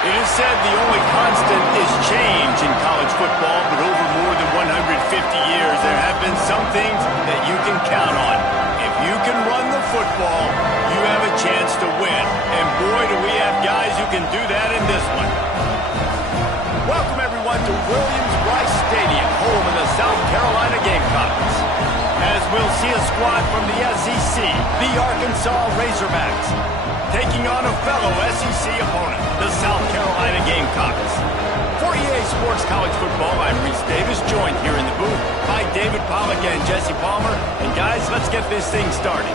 It is said the only constant is change in college football, but over more than 150 years, there have been some things that you can count on. If you can run the football, you have a chance to win. And boy, do we have guys who can do that in this one. Welcome, everyone, to Williams-Brice Stadium, home of the South Carolina Gamecocks. As we'll see a squad from the SEC, the Arkansas Razorbacks, taking on a fellow SEC opponent, the South Carolina Gamecocks. For EA Sports College Football, I'm Reese Davis, joined here in the booth by David Pollack and Jesse Palmer. And guys, let's get this thing started.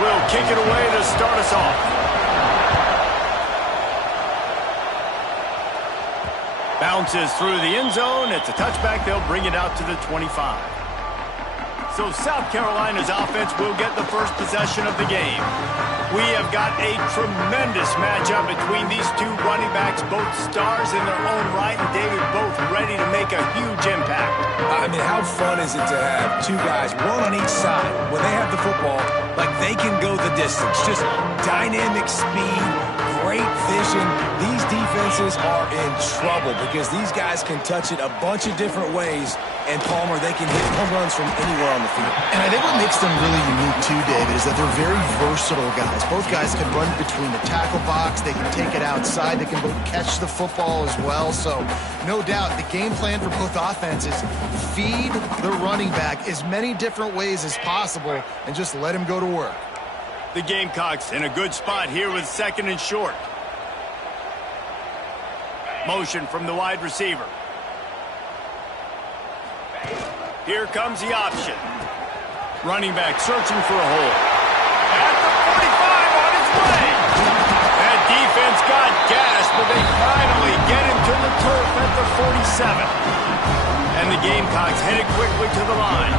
Will kick it away to start us off. Bounces through the end zone. It's a touchback. They'll bring it out to the 25. So South Carolina's offense will get the first possession of the game. We have got a tremendous matchup between these two running backs, both stars in their own right, and David, both ready to make a huge impact. I mean, how fun is it to have two guys, one on each side, when they have the football, like they can go the distance. Just dynamic speed, great vision. These defenses are in trouble because these guys can touch it a bunch of different ways. And Palmer, they can hit home runs from anywhere on the field. And I think what makes them really unique too, David, is that they're very versatile guys. Both guys can run between the tackle box. They can take it outside. They can both catch the football as well. So no doubt the game plan for both offenses, feed the running back as many different ways as possible and just let him go to work. The Gamecocks in a good spot here with second and short. Motion from the wide receiver. Here comes the option. Running back searching for a hole. At the 45 on his way. That defense got gashed, but they finally get him to the turf at the 47. And the Gamecocks headed quickly to the line.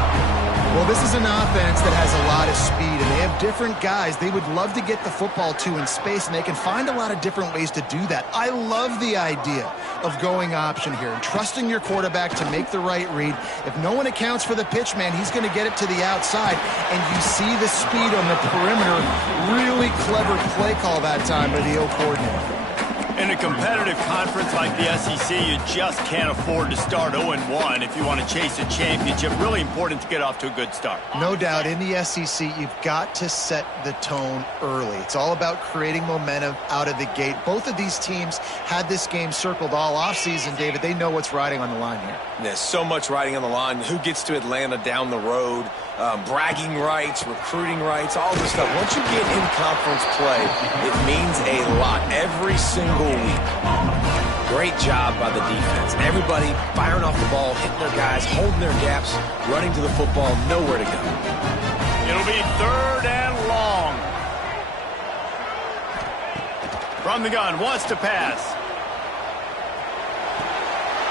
Well, this is an offense that has a lot of speed, and they have different guys they would love to get the football to in space, and they can find a lot of different ways to do that. I love the idea of going option here and trusting your quarterback to make the right read. If no one accounts for the pitch, man, he's going to get it to the outside, and you see the speed on the perimeter. Really clever play call that time by the O coordinator. In a competitive conference like the SEC, you just can't afford to start 0-1 if you want to chase a championship. Really important to get off to a good start. No doubt, in the SEC, you've got to set the tone early. It's all about creating momentum out of the gate. Both of these teams had this game circled all offseason, David. They know what's riding on the line here. There's so much riding on the line. Who gets to Atlanta down the road? Bragging rights, recruiting rights, all this stuff. Once you get in conference play, it means a lot every single week. Great job by the defense. Everybody firing off the ball, hitting their guys, holding their gaps, running to the football, nowhere to go. It'll be third and long. From the gun, wants to pass.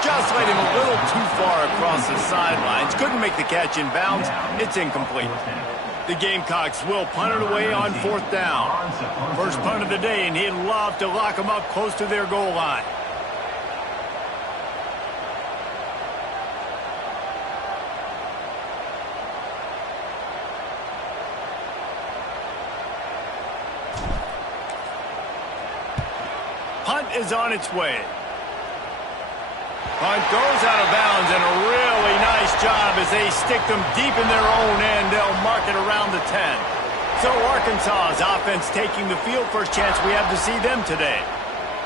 Just laid him a little too far across the sidelines. Couldn't make the catch in bounds. It's incomplete. The Gamecocks will punt it away on fourth down. First punt of the day, and he'd love to lock them up close to their goal line. Punt is on its way. Punt goes out of bounds, and a really nice job as they stick them deep in their own end. They'll mark it around the 10. So Arkansas's offense taking the field. First chance we have to see them today.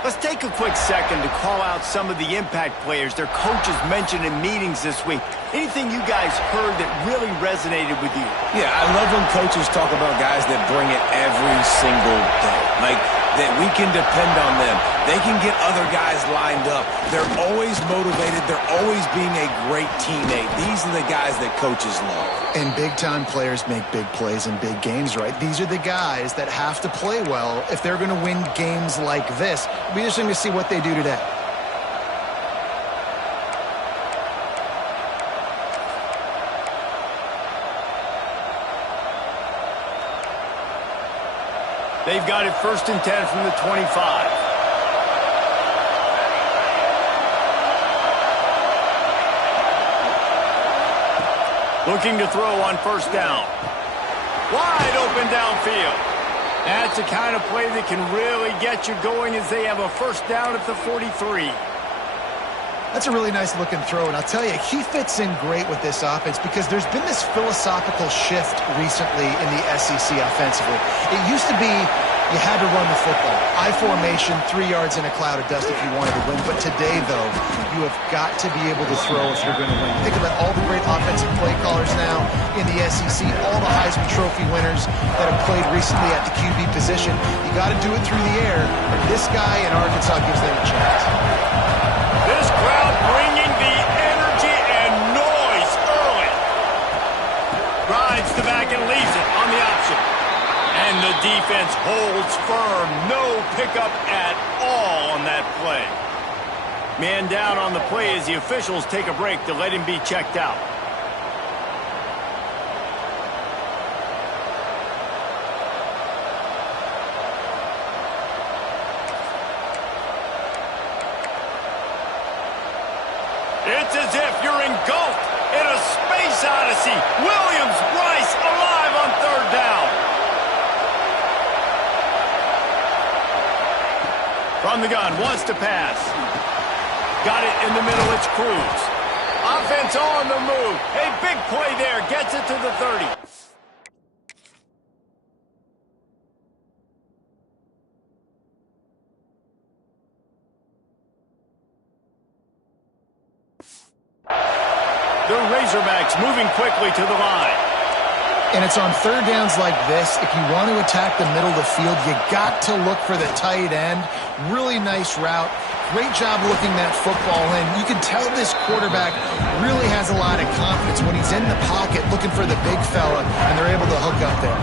Let's take a quick second to call out some of the impact players their coaches mentioned in meetings this week. Anything you guys heard that really resonated with you? Yeah, I love when coaches talk about guys that bring it every single day. Like, that we can depend on them. They can get other guys lined up. They're always motivated. They're always being a great teammate. These are the guys that coaches love. And big-time players make big plays in big games, right? These are the guys that have to play well if they're going to win games like this. It'll be interesting to see what they do today. They've got it 1st and 10 from the 25. Looking to throw on 1st down. Wide open downfield. That's the kind of play that can really get you going as they have a 1st down at the 43. That's a really nice looking throw, and I'll tell you, he fits in great with this offense because there's been this philosophical shift recently in the SEC offensively. It used to be you had to run the football. I formation, 3 yards in a cloud of dust if you wanted to win. But today, though, you have got to be able to throw if you're going to win. Think about all the great offensive play callers now in the SEC, all the Heisman Trophy winners that have played recently at the QB position. You got to do it through the air, and this guy in Arkansas gives them a chance. This crowd bringing the energy and noise early. Rides the back and leaves it on the option. And the defense holds firm. No pickup at all on that play. Man down on the play as the officials take a break to let him be checked out. It's as if you're engulfed in a space odyssey. Williams-Brice alive on 3rd down. From the gun, wants to pass. Got it in the middle, it's Cruz. Offense on the move. A big play there, gets it to the 30. The Razorbacks moving quickly to the line. And it's on 3rd downs like this. If you want to attack the middle of the field, you got to look for the tight end. Really nice route. Great job looking that football in. You can tell this quarterback really has a lot of confidence when he's in the pocket looking for the big fella, and they're able to hook up there.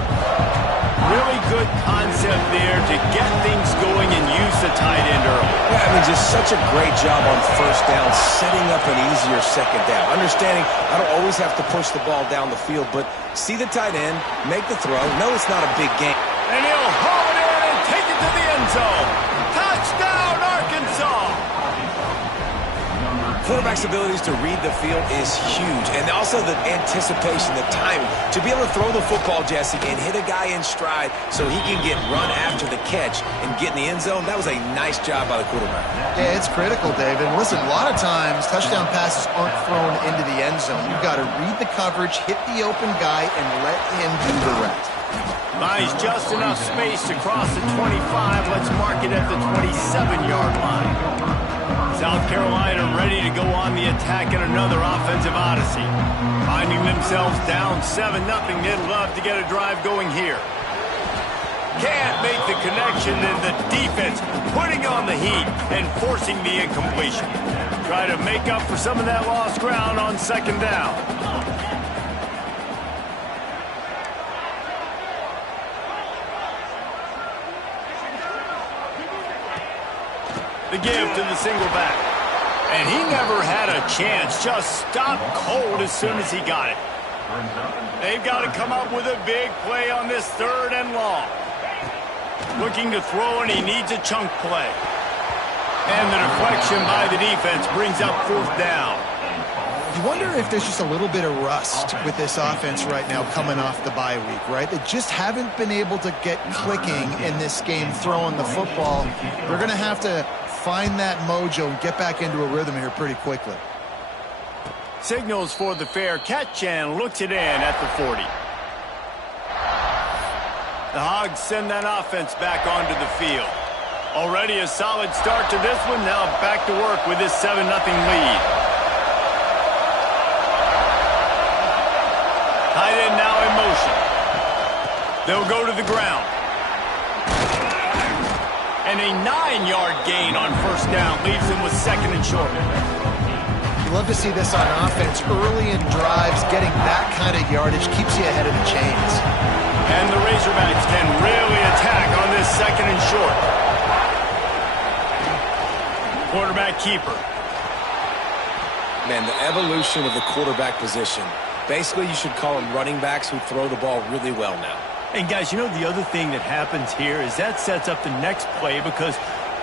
Really good concept there to get things going and use the tight end early. Yeah, I mean, just such a great job on 1st down, setting up an easier 2nd down. Understanding I don't always have to push the ball down the field, but see the tight end, make the throw. No, it's not a big game. And he'll haul it in and take it to the end zone. Touchdown, Arkansas! Quarterback's abilities to read the field is huge, and also the anticipation, the timing. To be able to throw the football, Jesse, and hit a guy in stride so he can get run after the catch and get in the end zone, that was a nice job by the quarterback. Yeah, it's critical, David. Listen, a lot of times touchdown passes aren't thrown into the end zone. You've got to read the coverage, hit the open guy, and let him do the rest. Buys just enough space to cross the 25. Let's mark it at the 27-yard line. South Carolina ready to go on the attack in another offensive odyssey. Finding themselves down 7-0, they'd love to get a drive going here. Can't make the connection, and the defense putting on the heat and forcing the incompletion. Try to make up for some of that lost ground on 2nd down. The give to the single back. And he never had a chance. Just stopped cold as soon as he got it. They've got to come up with a big play on this 3rd and long. Looking to throw, and he needs a chunk play. And the deflection by the defense brings up 4th down. You wonder if there's just a little bit of rust with this offense right now coming off the bye week, right? They just haven't been able to get clicking in this game throwing the football. They're going to have to find that mojo and get back into a rhythm here pretty quickly. Signals for the fair catch and looks it in at the 40. The Hogs send that offense back onto the field. Already a solid start to this one. Now back to work with this 7-0 lead. motion. They'll go to the ground. And a 9-yard gain on first down leaves them with second and short. You love to see this on offense. Early in drives, getting that kind of yardage keeps you ahead of the chains. And the Razorbacks can really attack on this second and short. Quarterback keeper. Man, the evolution of the quarterback position. Basically, you should call them running backs who throw the ball really well now. And guys, you know the other thing that happens here is that sets up the next play because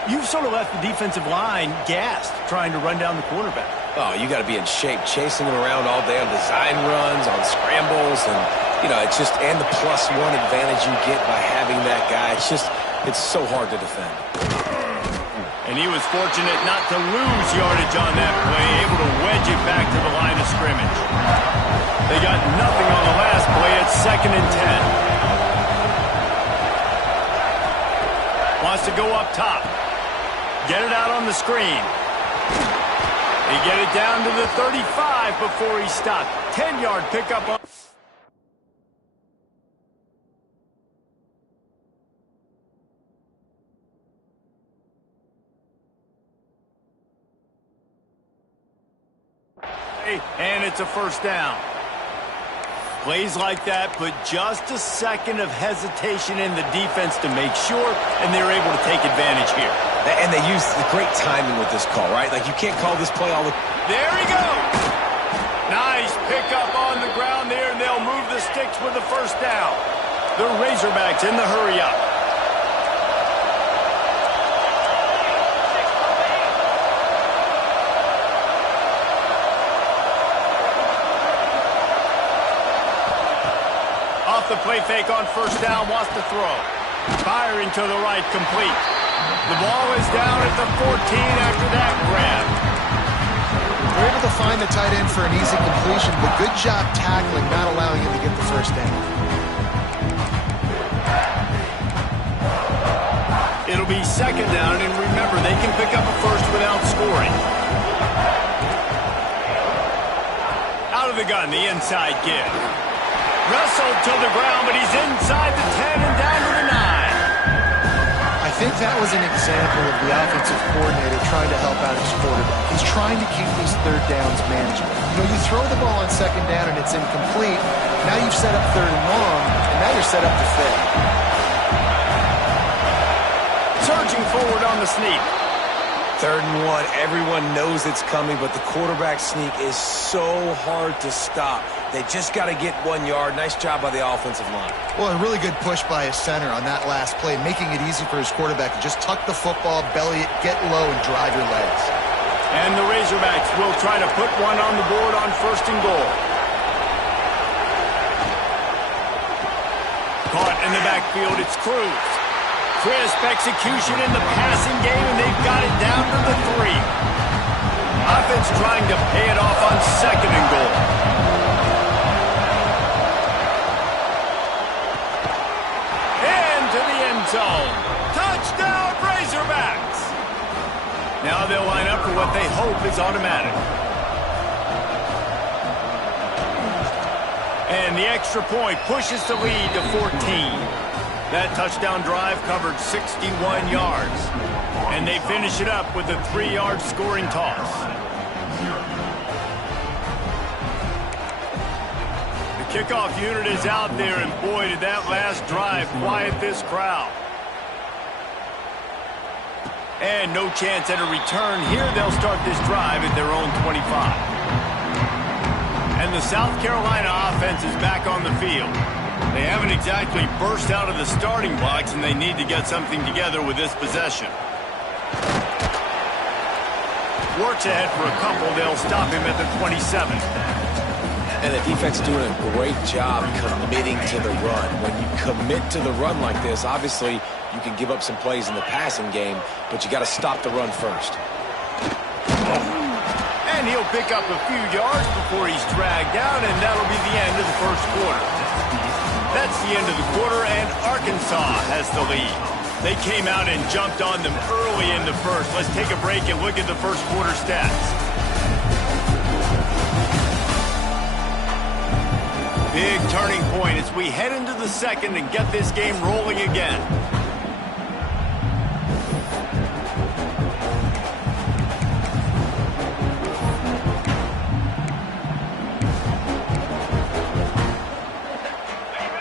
you've sort of left the defensive line gassed trying to run down the quarterback. Oh, you got to be in shape, chasing him around all day on design runs, on scrambles, and, you know, it's just, and the +1 advantage you get by having that guy. It's so hard to defend. And he was fortunate not to lose yardage on that play, able to wedge it back to the line of scrimmage. They got nothing on the last play at 2nd and 10. Wants to go up top. Get it out on the screen. They get it down to the 35 before he stopped. 10-yard pickup on... And it's a first down. Plays like that put just a second of hesitation in the defense to make sure, and they're able to take advantage here. And they use the great timing with this call, right? Like, you can't call this play all the... There he goes! Nice pickup on the ground there, and they'll move the sticks with the first down. The Razorbacks in the hurry-up. The play fake on first down, wants to throw. Firing to the right, complete. The ball is down at the 14 after that grab. They're able to find the tight end for an easy completion, but good job tackling, not allowing him to get the first down. It'll be second down, and remember, they can pick up a first without scoring. Out of the gun, the inside give. Wrestled to the ground, but he's inside the 10 and down to the 9. I think that was an example of the offensive coordinator trying to help out his quarterback. He's trying to keep these third downs manageable. You know, you throw the ball on second down and it's incomplete. Now you've set up third and long, and now you're set up to fail. Surging forward on the sneak. 3rd and 1, everyone knows it's coming, but the quarterback sneak is so hard to stop. They just got to get 1 yard. Nice job by the offensive line. Well, a really good push by his center on that last play, making it easy for his quarterback to just tuck the football, belly it, get low, and drive your legs. And the Razorbacks will try to put one on the board on 1st and goal. Caught in the backfield, it's Cruz. Crisp execution in the passing game, and they've got it down to the 3. Offense trying to pay it off on 2nd and goal. Into the end zone. Touchdown, Razorbacks! Now they'll line up for what they hope is automatic. And the extra point pushes the lead to 14. That touchdown drive covered 61 yards. And they finish it up with a 3-yard scoring toss. The kickoff unit is out there, and boy, did that last drive quiet this crowd. And no chance at a return here. They'll start this drive at their own 25. And the South Carolina offense is back on the field. They haven't exactly burst out of the starting blocks, and they need to get something together with this possession. Works ahead for a couple. They'll stop him at the 27. And the defense doing a great job committing to the run. When you commit to the run like this, obviously you can give up some plays in the passing game, but you got to stop the run first. And he'll pick up a few yards before he's dragged down, and that'll be the end of the first quarter. That's the end of the quarter, and Arkansas has the lead. They came out and jumped on them early in the first. Let's take a break and look at the first quarter stats. Big turning point as we head into the second and get this game rolling again.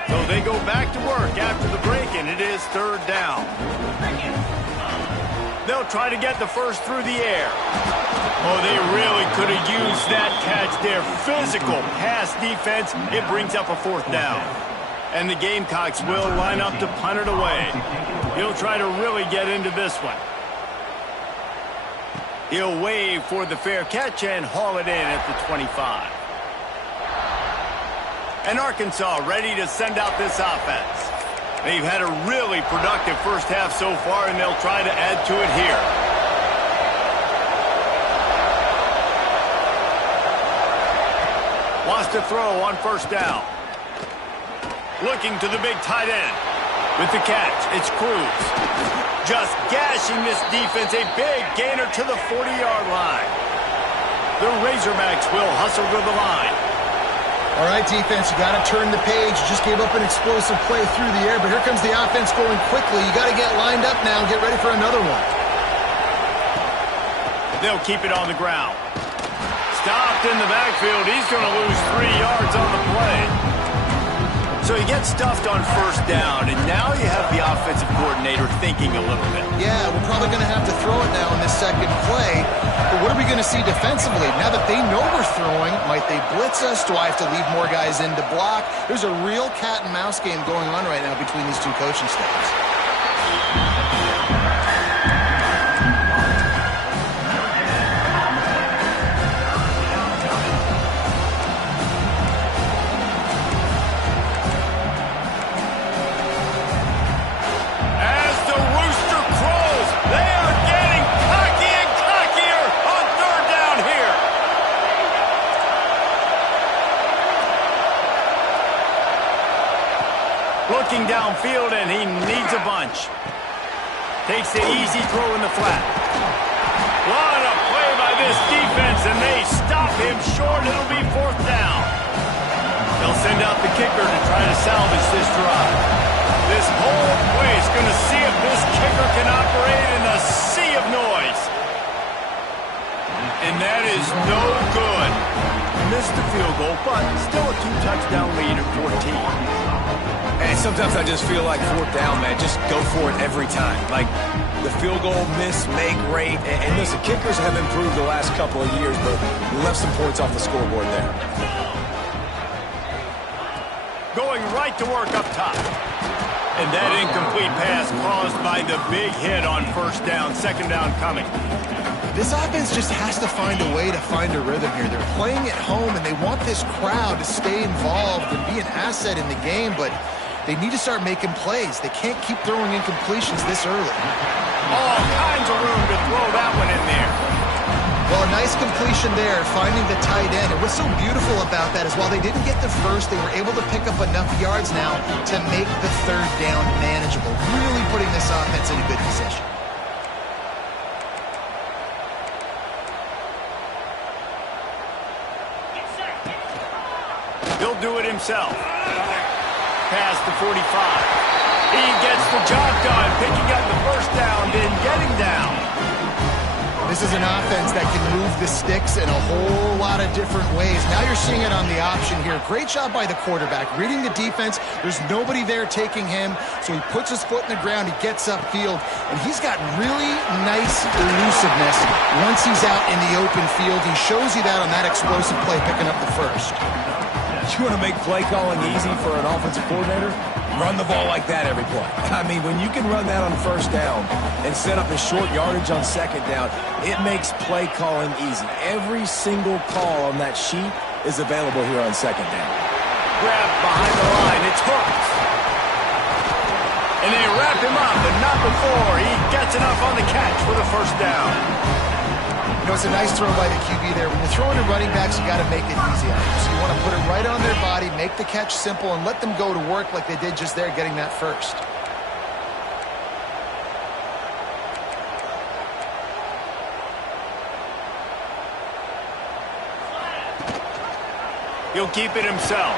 So they go back to work after the break, and it is third down. They'll try to get the first through the air. Oh, they really could have used that catch there. Physical pass defense. It brings up a fourth down. And the Gamecocks will line up to punt it away. He'll try to really get into this one. He'll wave for the fair catch and haul it in at the 25. And Arkansas ready to send out this offense. They've had a really productive first half so far, and they'll try to add to it here. Wants to throw on first down. Looking to the big tight end. With the catch, it's Cruz. Just gashing this defense, a big gainer to the 40-yard line. The Razorbacks will hustle to the line. All right, defense, you got to turn the page. You just gave up an explosive play through the air, but here comes the offense going quickly. You got to get lined up now and get ready for another one. They'll keep it on the ground. Stopped in the backfield. He's going to lose 3 yards on the play. So he gets stuffed on first down, and now you have the offensive coordinator thinking a little bit. Yeah, we're probably going to have to throw it now in this second play. But what are we going to see defensively? Now that they know we're throwing, might they blitz us? Do I have to leave more guys in to block? There's a real cat and mouse game going on right now between these two coaching staffs. Looking downfield, and he needs a bunch. Takes the easy throw in the flat. What a play by this defense, and they stop him short. It'll be fourth down. They'll send out the kicker to try to salvage this drive. This whole play is going to see if this kicker can operate in a sea of noise. And that is no good. Missed the field goal, but still a 2-touchdown lead at 14. And sometimes I just feel like fourth down, man, just go for it every time. Like the field goal miss-make rate. And listen, kickers have improved the last couple of years, but we left some points off the scoreboard there. Going right to work up top. And that incomplete pass caused by the big hit on first down, second down coming. This offense just has to find a way to find a rhythm here. They're playing at home, and they want this crowd to stay involved and be an asset in the game, but they need to start making plays. They can't keep throwing incompletions this early. All kinds of room to throw that one in there. Well, a nice completion there, finding the tight end. And what's so beautiful about that is while they didn't get the first, they were able to pick up enough yards now to make the third down manageable, really putting this offense in a good position. He'll do it himself. Past the 45. He gets the job done, picking up the first down, then getting down. This is an offense that can move the sticks in a whole lot of different ways. Now you're seeing it on the option here. Great job by the quarterback. Reading the defense, there's nobody there taking him, so he puts his foot in the ground, he gets upfield, and he's got really nice elusiveness once he's out in the open field. He shows you that on that explosive play, picking up the first. You want to make play calling easy for an offensive coordinator? Run the ball like that every play. I mean, when you can run that on first down and set up a short yardage on second down, it makes play calling easy. Every single call on that sheet is available here on second down. Grab behind the line. It's hooked. And they wrap him up, but not before he gets enough on the catch for the first down. You know, it's a nice throw by the QB there. When you're throwing to running backs, you got to make it easy on them. So you want to put it right on their body, make the catch simple, and let them go to work like they did just there, getting that first. He'll keep it himself.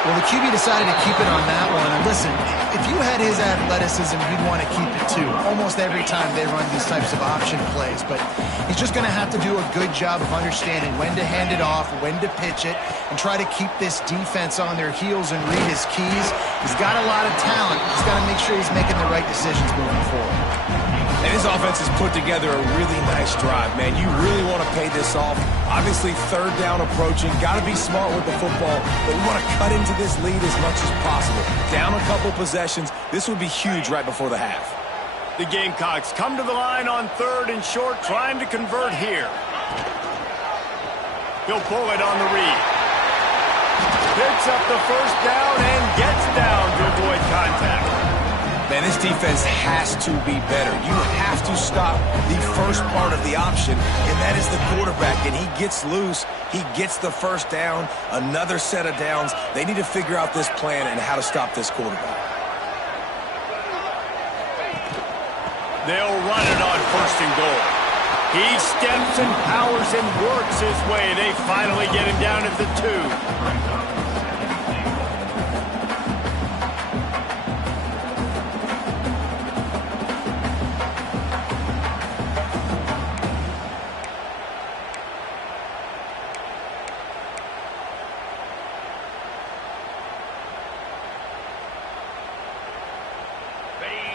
Well, the QB decided to keep it on that one. And listen, if you had his athleticism, you'd want to keep it too. Almost every time they run these types of option plays. But he's just going to have to do a good job of understanding when to hand it off, when to pitch it, and try to keep this defense on their heels and read his keys. He's got a lot of talent. He's got to make sure he's making the right decisions moving forward. And his offense has put together a really nice drive, man. You really want to pay this off. Obviously, third down approaching. Got to be smart with the football, but we want to cut into this lead as much as possible. Down a couple possessions. This would be huge right before the half. The Gamecocks come to the line on 3rd and short, trying to convert here. He'll pull it on the read. Picks up the first down and gets down to avoid contact. Man, this defense has to be better. You have to stop the first part of the option, and that is the quarterback. And he gets loose. He gets the first down, another set of downs. They need to figure out this plan and how to stop this quarterback. They'll run it on 1st and goal. He steps and powers and works his way. They finally get him down at the 2.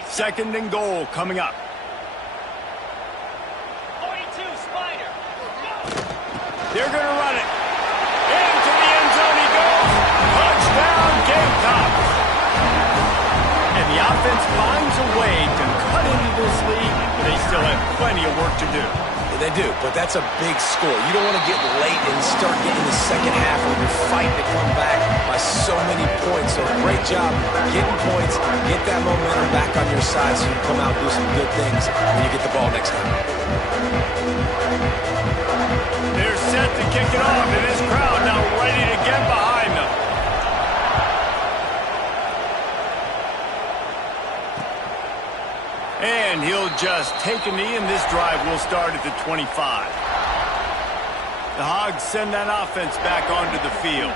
Second and goal coming up. 42, Spider. They're going to run it. Into the end zone he goes. Touchdown, Gamecocks. And the offense finds a way to cut into this lead, but they still have plenty of work to do. They do, but that's a big score. You don't want to get late and start getting the second half when you're fighting to come back by so many points. So great job getting points, get that momentum back on your side so you can come out and do some good things when you get the ball next time. They're set to kick it off, and this crowd now ready to get behind them. And he'll just take a knee, and this drive will start at the 25. The Hogs send that offense back onto the field.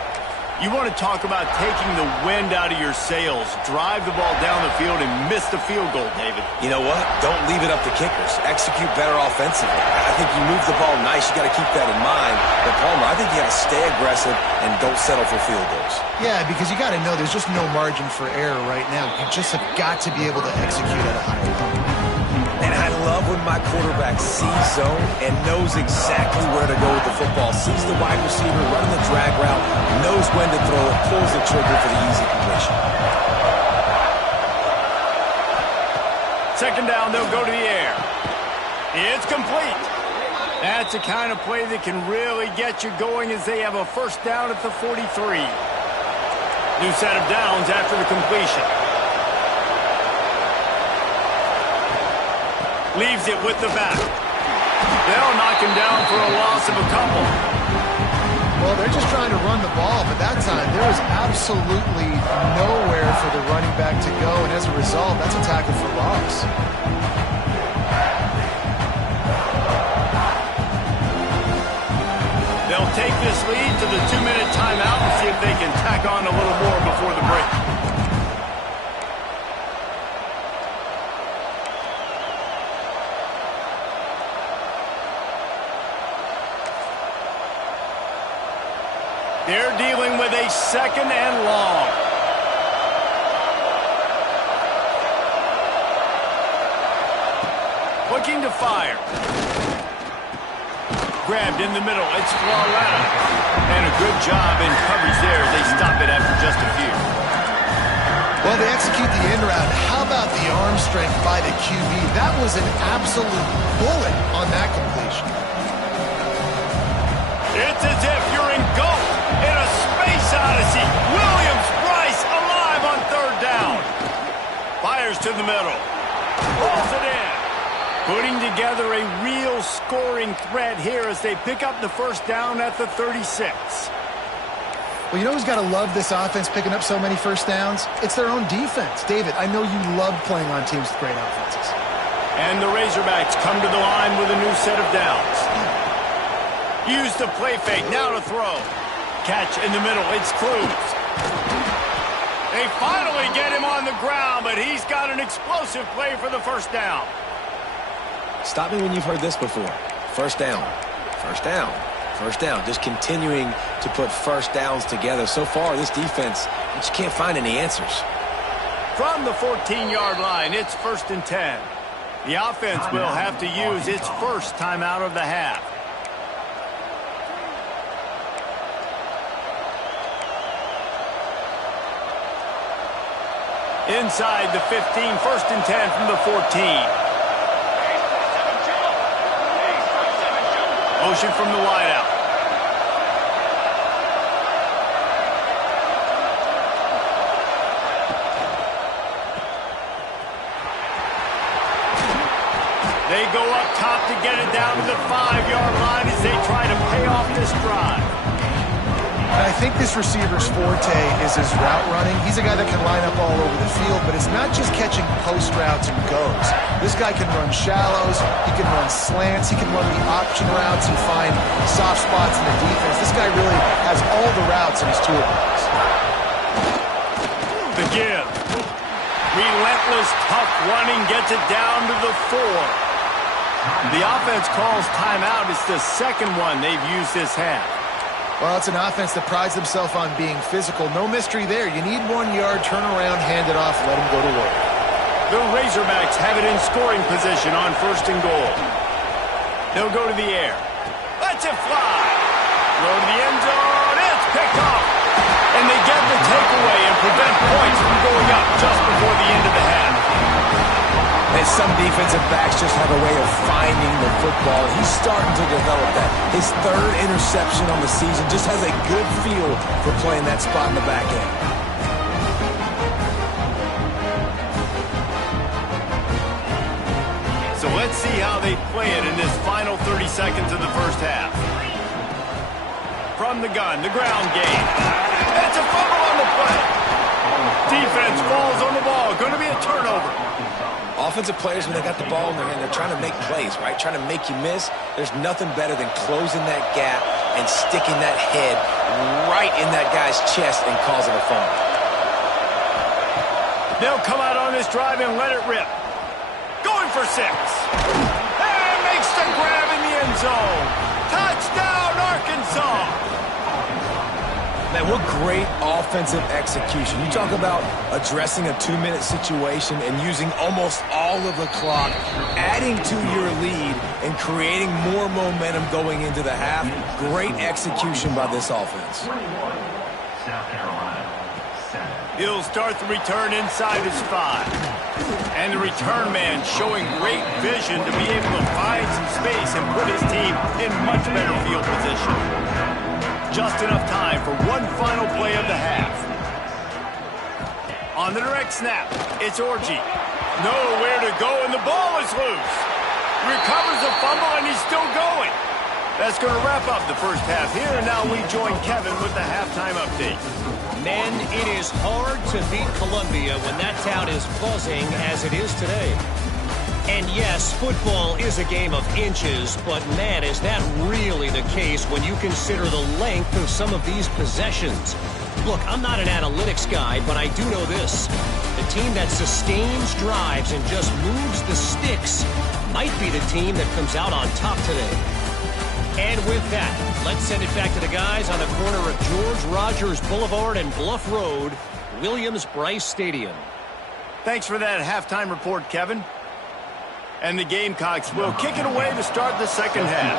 You want to talk about taking the wind out of your sails. Drive the ball down the field and miss the field goal, David. You know what? Don't leave it up to kickers. Execute better offensively. I think you move the ball nice. You got to keep that in mind. But, Palmer, I think you got to stay aggressive and don't settle for field goals. Yeah, because you got to know there's just no margin for error right now. You just have got to be able to execute at a high level. And I love when my quarterback sees zone and knows exactly where to go with the football. Sees the wide receiver running the drag route, knows when to throw it, pulls the trigger for the easy completion. Second down, they'll go to the air. It's complete. That's the kind of play that can really get you going as they have a first down at the 43. New set of downs after the completion. Leaves it with the back. They'll knock him down for a loss of a couple. Well, they're just trying to run the ball, but that time there was absolutely nowhere for the running back to go, and as a result, that's a tackle for loss. They'll take this lead to the 2-minute timeout and see if they can tack on a little more before the break. They're dealing with a second and long. Looking to fire. Grabbed in the middle. It's Floretta. And a good job in coverage there. They stop it after just a few. Well, they execute the end route. How about the arm strength by the QB? That was an absolute bullet on that completion. It's as if you're engulfed in a space odyssey. Williams-Brice alive on third down. Fires to the middle. Pulls it in. Putting together a real scoring threat here as they pick up the first down at the 36. Well, you know who's got to love this offense picking up so many first downs? It's their own defense. David, I know you love playing on teams with great offenses. And the Razorbacks come to the line with a new set of downs. Use the play fake, now to throw. Catch in the middle, it's Cruz. They finally get him on the ground, but he's got an explosive play for the first down. Stop me when you've heard this before. First down, first down, first down. Just continuing to put first downs together. So far, this defense, you just can't find any answers. From the 14-yard line, it's 1st and 10. The offense will have to use its first timeout of the half. Inside the 15, 1st and 10 from the 14. Motion from the wideout. They go up top to get it down to the 5-yard line as they try to pay off this drive. And I think this receiver's forte is his route running. He's a guy that can line up all over the field, but it's not just catching post routes and goes. This guy can run shallows, he can run slants, he can run the option routes and find soft spots in the defense. This guy really has all the routes in his toolbox. The give. Relentless, tough running gets it down to the 4. The offense calls timeout. It's the second one they've used this half. Well, it's an offense that prides themselves on being physical. No mystery there. You need 1 yard, turn around, hand it off, let them go to work. The Razorbacks have it in scoring position on 1st and goal. They'll go to the air. Let's it fly. Throw to the end zone. It's picked off. And they get the takeaway and prevent points from going up just before the end of the half. And some defensive backs just have a way of finding the football. He's starting to develop that. His 3rd interception on the season just has a good feel for playing that spot in the back end. So let's see how they play it in this final 30 seconds of the first half. From the gun, the ground game. It's a fumble on the play. Defense falls on the ball. Going to be a turnover. Offensive players, when they got the ball in their hand, they're trying to make plays, right? Trying to make you miss. There's nothing better than closing that gap and sticking that head right in that guy's chest and causing a fumble. They'll come out on this drive and let it rip. Going for 6. And makes the grab in the end zone. Touchdown, Arkansas. Man, what great offensive execution. You talk about addressing a 2-minute situation and using almost all of the clock, adding to your lead and creating more momentum going into the half. Great execution by this offense. He'll start the return inside his 5. And the return man showing great vision to be able to find some space and put his team in much better field position. Just enough time for one final play of the half. On the direct snap, it's Orji. Nowhere to go, and the ball is loose. Recovers the fumble, and he's still going. That's going to wrap up the first half here, and now we join Kevin with the halftime update. Men, it is hard to beat Columbia when that town is buzzing as it is today. And yes, football is a game of inches, but man, is that really the case when you consider the length of some of these possessions. Look, I'm not an analytics guy, but I do know this. The team that sustains drives and just moves the sticks might be the team that comes out on top today. And with that, let's send it back to the guys on the corner of George Rogers Boulevard and Bluff Road, Williams-Brice Stadium. Thanks for that halftime report, Kevin. And the Gamecocks will kick it away to start the second half.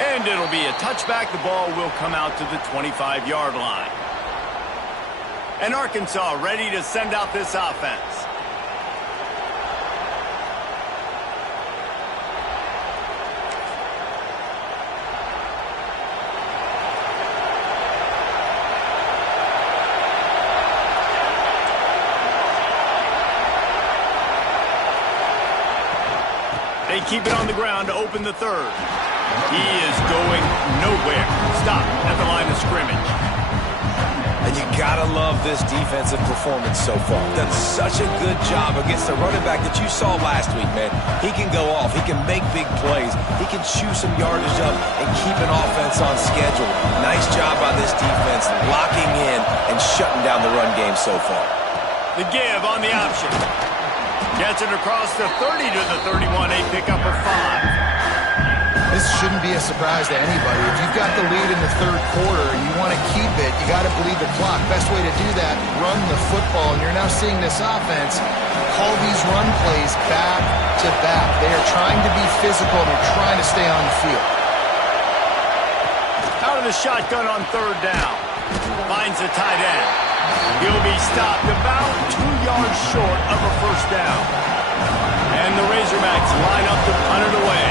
And it'll be a touchback. The ball will come out to the 25-yard line. And Arkansas ready to send out this offense. They keep it on the ground to open the third. He is going nowhere. Stop at the line of scrimmage. And And you gotta love this defensive performance so far. Done such a good job against the running back that you saw last week, man. He can go off. He can make big plays. He can chew some yardage up and keep an offense on schedule. Nice job by this defense locking in and shutting down the run game so far. The give on the option. Gets it across the 30 to the 31, a pickup of 5. This shouldn't be a surprise to anybody. If you've got the lead in the third quarter and you want to keep it, you got to bleed the clock. Best way to do that, run the football. And you're now seeing this offense call these run plays back to back. They are trying to be physical. They're trying to stay on the field. Out of the shotgun on third down. Finds the tight end. He'll be stopped about 2 yards short of a first down. And the Razorbacks line up to punt it away.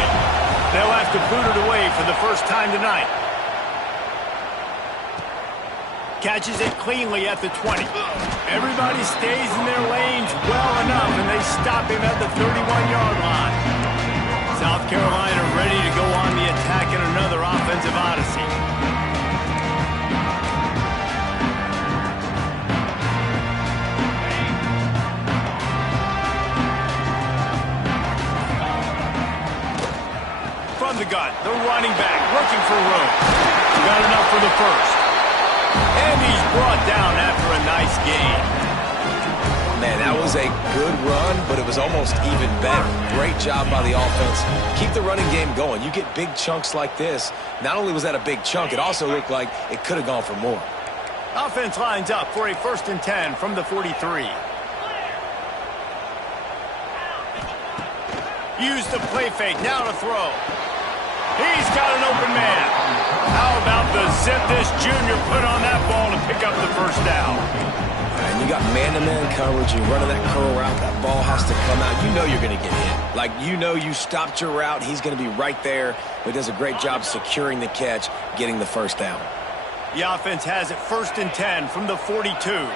They'll have to boot it away for the first time tonight. Catches it cleanly at the 20. Everybody stays in their lanes well enough, and they stop him at the 31-yard line. South Carolina ready to go on the attack in another offensive odyssey. The gun, the running back looking for room. Got enough for the first. And he's brought down after a nice gain. Man, that was a good run, but it was almost even better. Great job by the offense. Keep the running game going. You get big chunks like this. Not only was that a big chunk, it also looked like it could have gone for more. Offense lines up for a 1st and 10 from the 43. Use the play fake, now to throw. He's got an open man. How about the zip this junior put on that ball to pick up the first down? And you got man-to-man coverage. You're running that curl route. That ball has to come out. You know you're going to get hit. Like, you know you stopped your route. He's going to be right there. But he does a great job securing the catch, getting the first down. The offense has it 1st and 10 from the 42.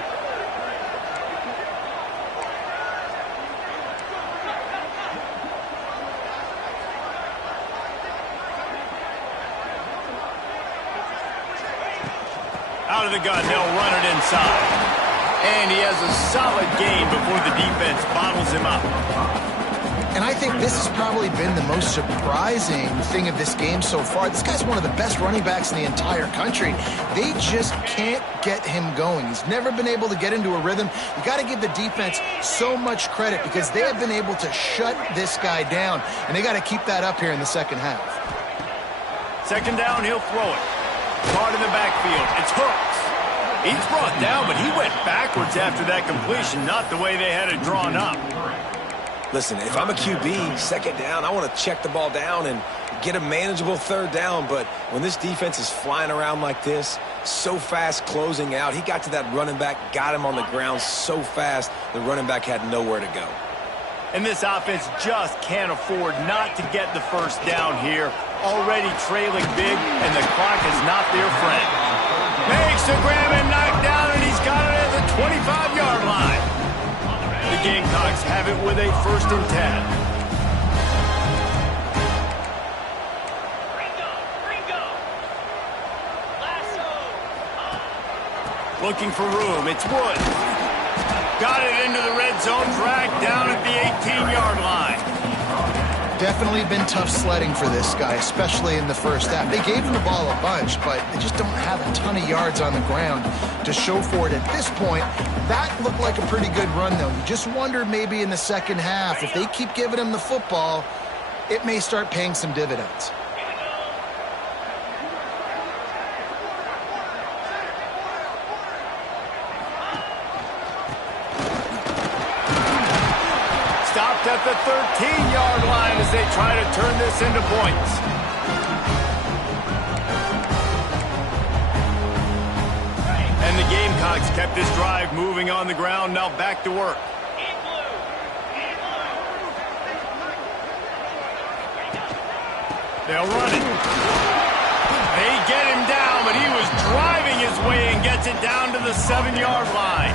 Out of the gun, they'll run it inside. And he has a solid gain before the defense bottles him up. And I think this has probably been the most surprising thing of this game so far. This guy's one of the best running backs in the entire country. They just can't get him going. He's never been able to get into a rhythm. You got to give the defense so much credit because they have been able to shut this guy down. And they got to keep that up here in the second half. Second down, he'll throw it. Caught in the backfield. It's Hooks. He's brought down, but he went backwards after that completion, not the way they had it drawn up. Listen, if I'm a QB, second down, I want to check the ball down and get a manageable third down. But when this defense is flying around like this, so fast closing out, he got to that running back, got him on the ground so fast, the running back had nowhere to go. And this offense just can't afford not to get the first down here. Already trailing big, and the clock is not their friend. Makes the grab and knock down, and he's got it at the 25-yard line. The Gamecocks have it with a 1st and 10. Looking for room, it's Wood. Got it into the red zone, dragged down at the 18-yard line. Definitely been tough sledding for this guy, especially in the first half. They gave him the ball a bunch, but they just don't have a ton of yards on the ground to show for it at this point. That looked like a pretty good run, though. You just wonder maybe in the second half, if they keep giving him the football, it may start paying some dividends. Stopped at the 13-yard line as they try to turn this into points. And the Gamecocks kept this drive moving on the ground, now back to work. They'll run it. They get him down, but he was driving his way and gets it down to the 7-yard line.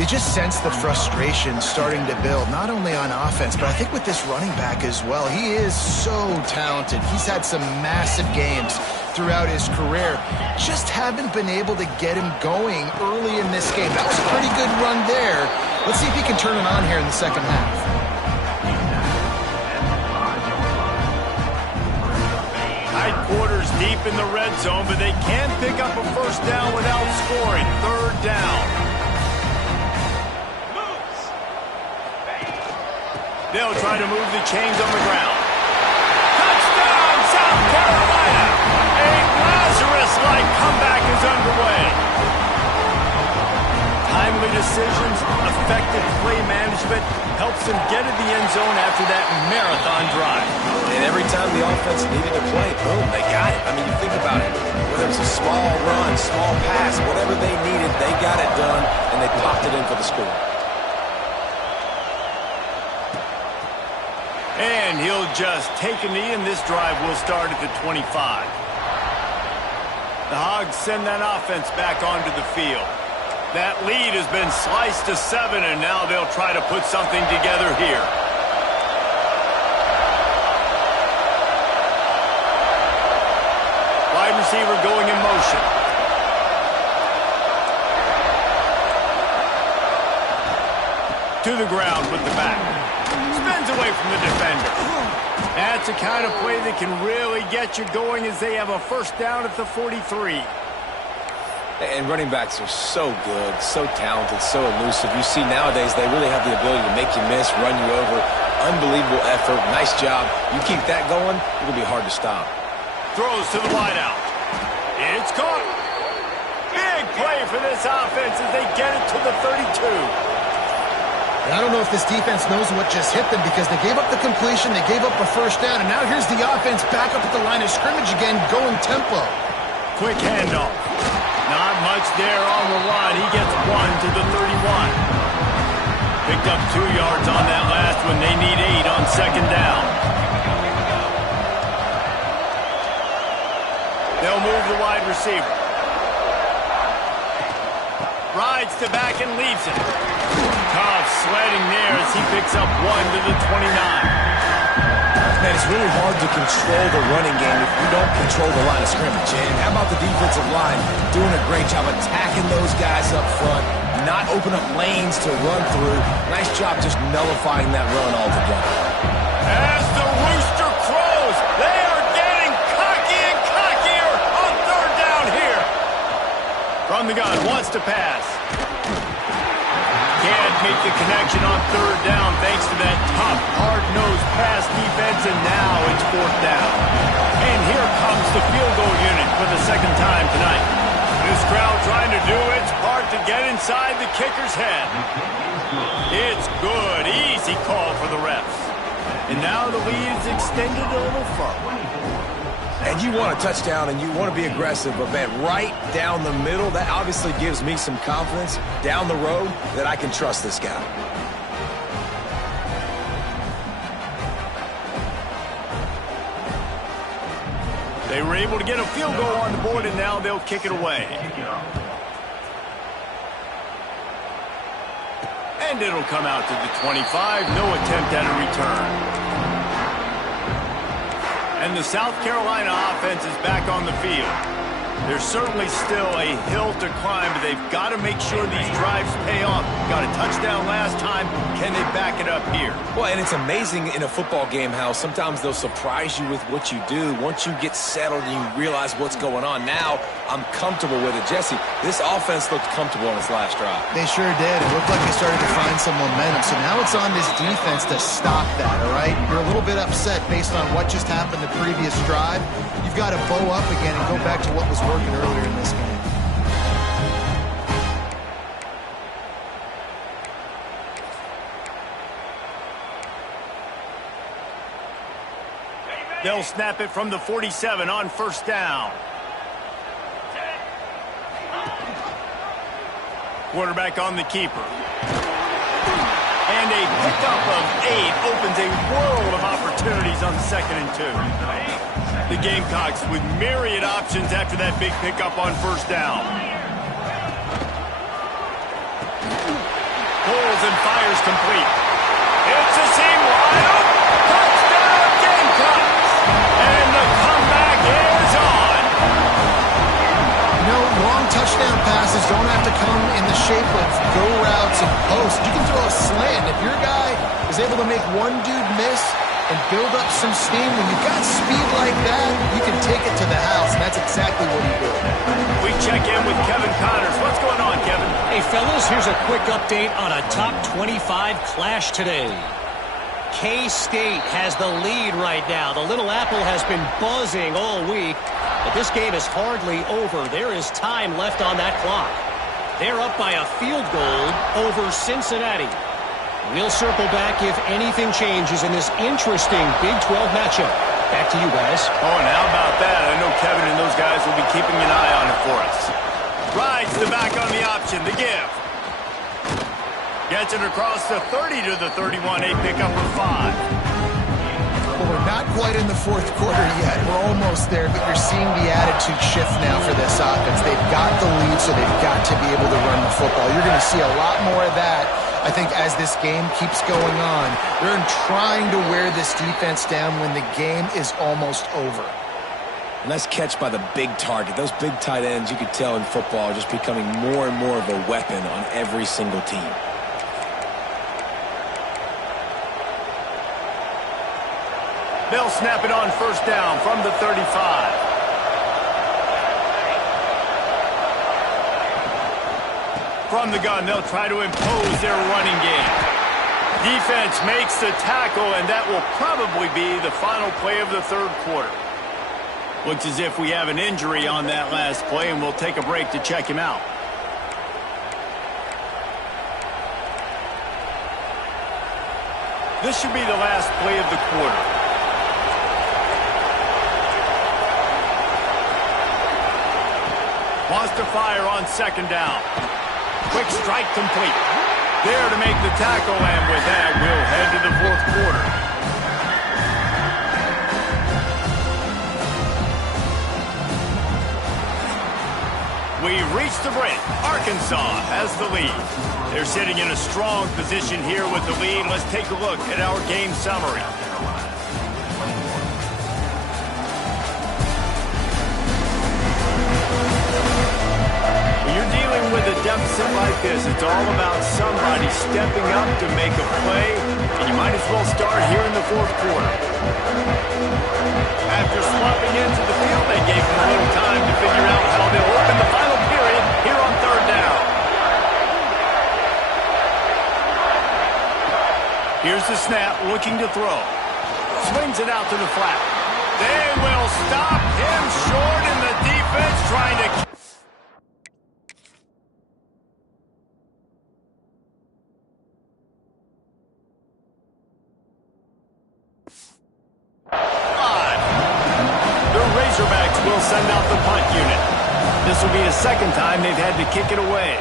You just sense the frustration starting to build, not only on offense, but I think with this running back as well. He is so talented. He's had some massive games throughout his career. Just haven't been able to get him going early in this game. That was a pretty good run there. Let's see if he can turn it on here in the second half. Tight quarters deep in the red zone, but they can't pick up a first down without scoring. Third down. They'll try to move the chains on the ground. Touchdown, South Carolina! A Lazarus-like comeback is underway. Timely decisions, effective play management helps them get to the end zone after that marathon drive. And every time the offense needed to play, boom, they got it. I mean, you think about it. Whether it's a small run, small pass, whatever they needed, they got it done, and they popped it in for the score. And he'll just take a knee, and this drive will start at the 25. The Hogs send that offense back onto the field. That lead has been sliced to 7, and now they'll try to put something together here. Wide receiver going in motion. To the ground with the back. Spins away from the defender. That's the kind of play that can really get you going as they have a first down at the 43. And running backs are so good, so talented, so elusive. You see nowadays they really have the ability to make you miss, run you over. Unbelievable effort. Nice job. You keep that going, it'll be hard to stop. Throws to the wideout. It's caught. Big play for this offense as they get it to the 32. And I don't know if this defense knows what just hit them because they gave up the completion, they gave up a first down, and now here's the offense back up at the line of scrimmage again, going tempo. Quick handoff. Not much there on the line. He gets 1 to the 31. Picked up 2 yards on that last one. They need 8 on second down. They'll move the wide receiver. Rides to back and leaves it. Tough sledding there as he picks up 1 to the 29. Man, it's really hard to control the running game if you don't control the line of scrimmage. And how about the defensive line doing a great job attacking those guys up front, not open up lanes to run through. Nice job just nullifying that run altogether. As the rooster crows, they are getting cocky and cockier on third down here. From the gun, wants to pass. Can't make the connection on third down thanks to that tough, hard-nosed pass defense, and now it's fourth down. And here comes the field goal unit for the second time tonight. This crowd trying to do its part to get inside the kicker's head. It's good, easy call for the refs. And now the lead is extended a little further. And you want a touchdown and you want to be aggressive, but man, right down the middle, that obviously gives me some confidence down the road that I can trust this guy. They were able to get a field goal on the board, and now they'll kick it away. And it'll come out to the 25. No attempt at a return. And the South Carolina offense is back on the field. There's certainly still a hill to climb, but they've got to make sure these drives pay off. Got a touchdown last time. Can they back it up here? Well, and it's amazing in a football game how sometimes they'll surprise you with what you do. Once you get settled and you realize what's going on, now I'm comfortable with it. Jesse, this offense looked comfortable on its last drive. They sure did. It looked like they started to find some momentum. So now it's on this defense to stop that, all right? You're a little bit upset based on what just happened the previous drive. You've got to bow up again and go back to what was working earlier in this game. They'll snap it from the 47 on first down. Quarterback on the keeper. And a pickup of 8 opens a world of opportunities on 2nd and 2. The Gamecocks with myriad options after that big pickup on first down. pulls and fires complete. It's a seam wide open. Touchdown Gamecocks. And the comeback is on. You know, long touchdown passes don't have to come in the shape of go routes and posts. You can throw a slant. If your guy is able to make one dude miss and build up some steam, when you've got speed like that, you can take it to the house, and that's exactly what he did. We check in with Kevin Connors. What's going on, Kevin? Hey, fellas, here's a quick update on a top 25 clash today. K-State has the lead right now. The Little Apple has been buzzing all week, but this game is hardly over. There is time left on that clock. They're up by a field goal over Cincinnati. We'll circle back if anything changes in this interesting Big 12 matchup. Back to you guys. Oh, and how about that? I know Kevin and those guys will be keeping an eye on it for us. Rides the back on the option, the give. Gets it across the 30 to the 31, a pickup of 5. Well, we're not quite in the fourth quarter yet. We're almost there, but you're seeing the attitude shift now for this offense. They've got the lead, so they've got to be able to run the football. You're going to see a lot more of that, I think, as this game keeps going on. They're trying to wear this defense down when the game is almost over. Nice catch by the big target. Those big tight ends, you could tell in football, are just becoming more and more of a weapon on every single team. They'll snap it on first down from the 35. From the gun, they'll try to impose their running game. Defense makes the tackle, and that will probably be the final play of the third quarter. Looks as if we have an injury on that last play, and we'll take a break to check him out. This should be the last play of the quarter. Wants to fire on second down. Quick strike complete. There to make the tackle, and with that, we'll head to the fourth quarter. We reach the break. Arkansas has the lead. They're sitting in a strong position here with the lead. Let's take a look at our game summary. With a deficit like this, it's all about somebody stepping up to make a play, and you might as well start here in the fourth quarter. After swapping into the field, they gave them a little time to figure out how they'll open the final period here on third down. Here's the snap, looking to throw. Swings it out to the flat. They will stop him short, and the defense trying to... Razorbacks will send out the punt unit. This will be the second time they've had to kick it away.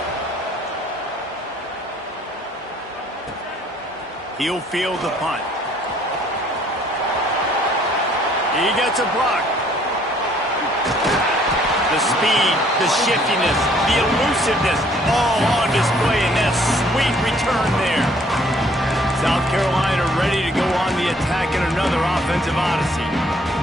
He'll field the punt. He gets a block. The speed, the shiftiness, the elusiveness, all on display in that sweet return there. South Carolina ready to go on the attack in another offensive odyssey.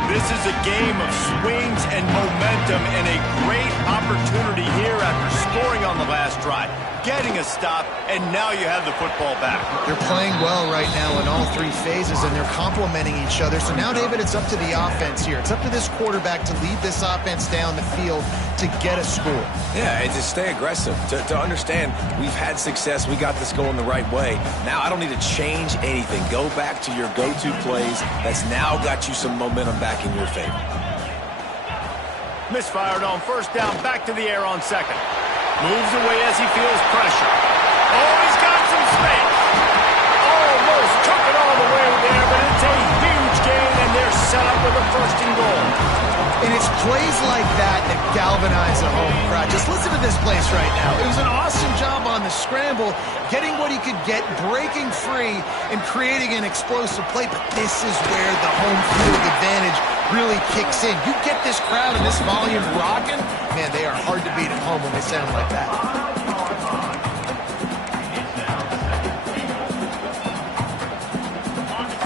This is a game of swings and momentum, and a great opportunity here after scoring on the last drive, getting a stop, and now you have the football back. They're playing well right now in all three phases, and they're complementing each other. So now, David, it's up to the offense here. It's up to this quarterback to lead this offense down the field to get a score. Yeah, and to stay aggressive, to understand we've had success, we got this going the right way. Now I don't need to change anything. Go back to your go-to plays. That's now got you some momentum back in your favor. Misfired on first down, back to the air on second. Moves away as he feels pressure. Oh, he's got some space. Almost took it all the way there, but it's a huge gain, and they're set up with a first and goal. And it's plays like that that galvanize a home crowd. Just listen to this place right now. It was an awesome job on the scramble, getting what he could get, breaking free, and creating an explosive play. But this is where the home field advantage really kicks in. You get this crowd and this volume rocking, man, they are hard to beat at home when they sound like that.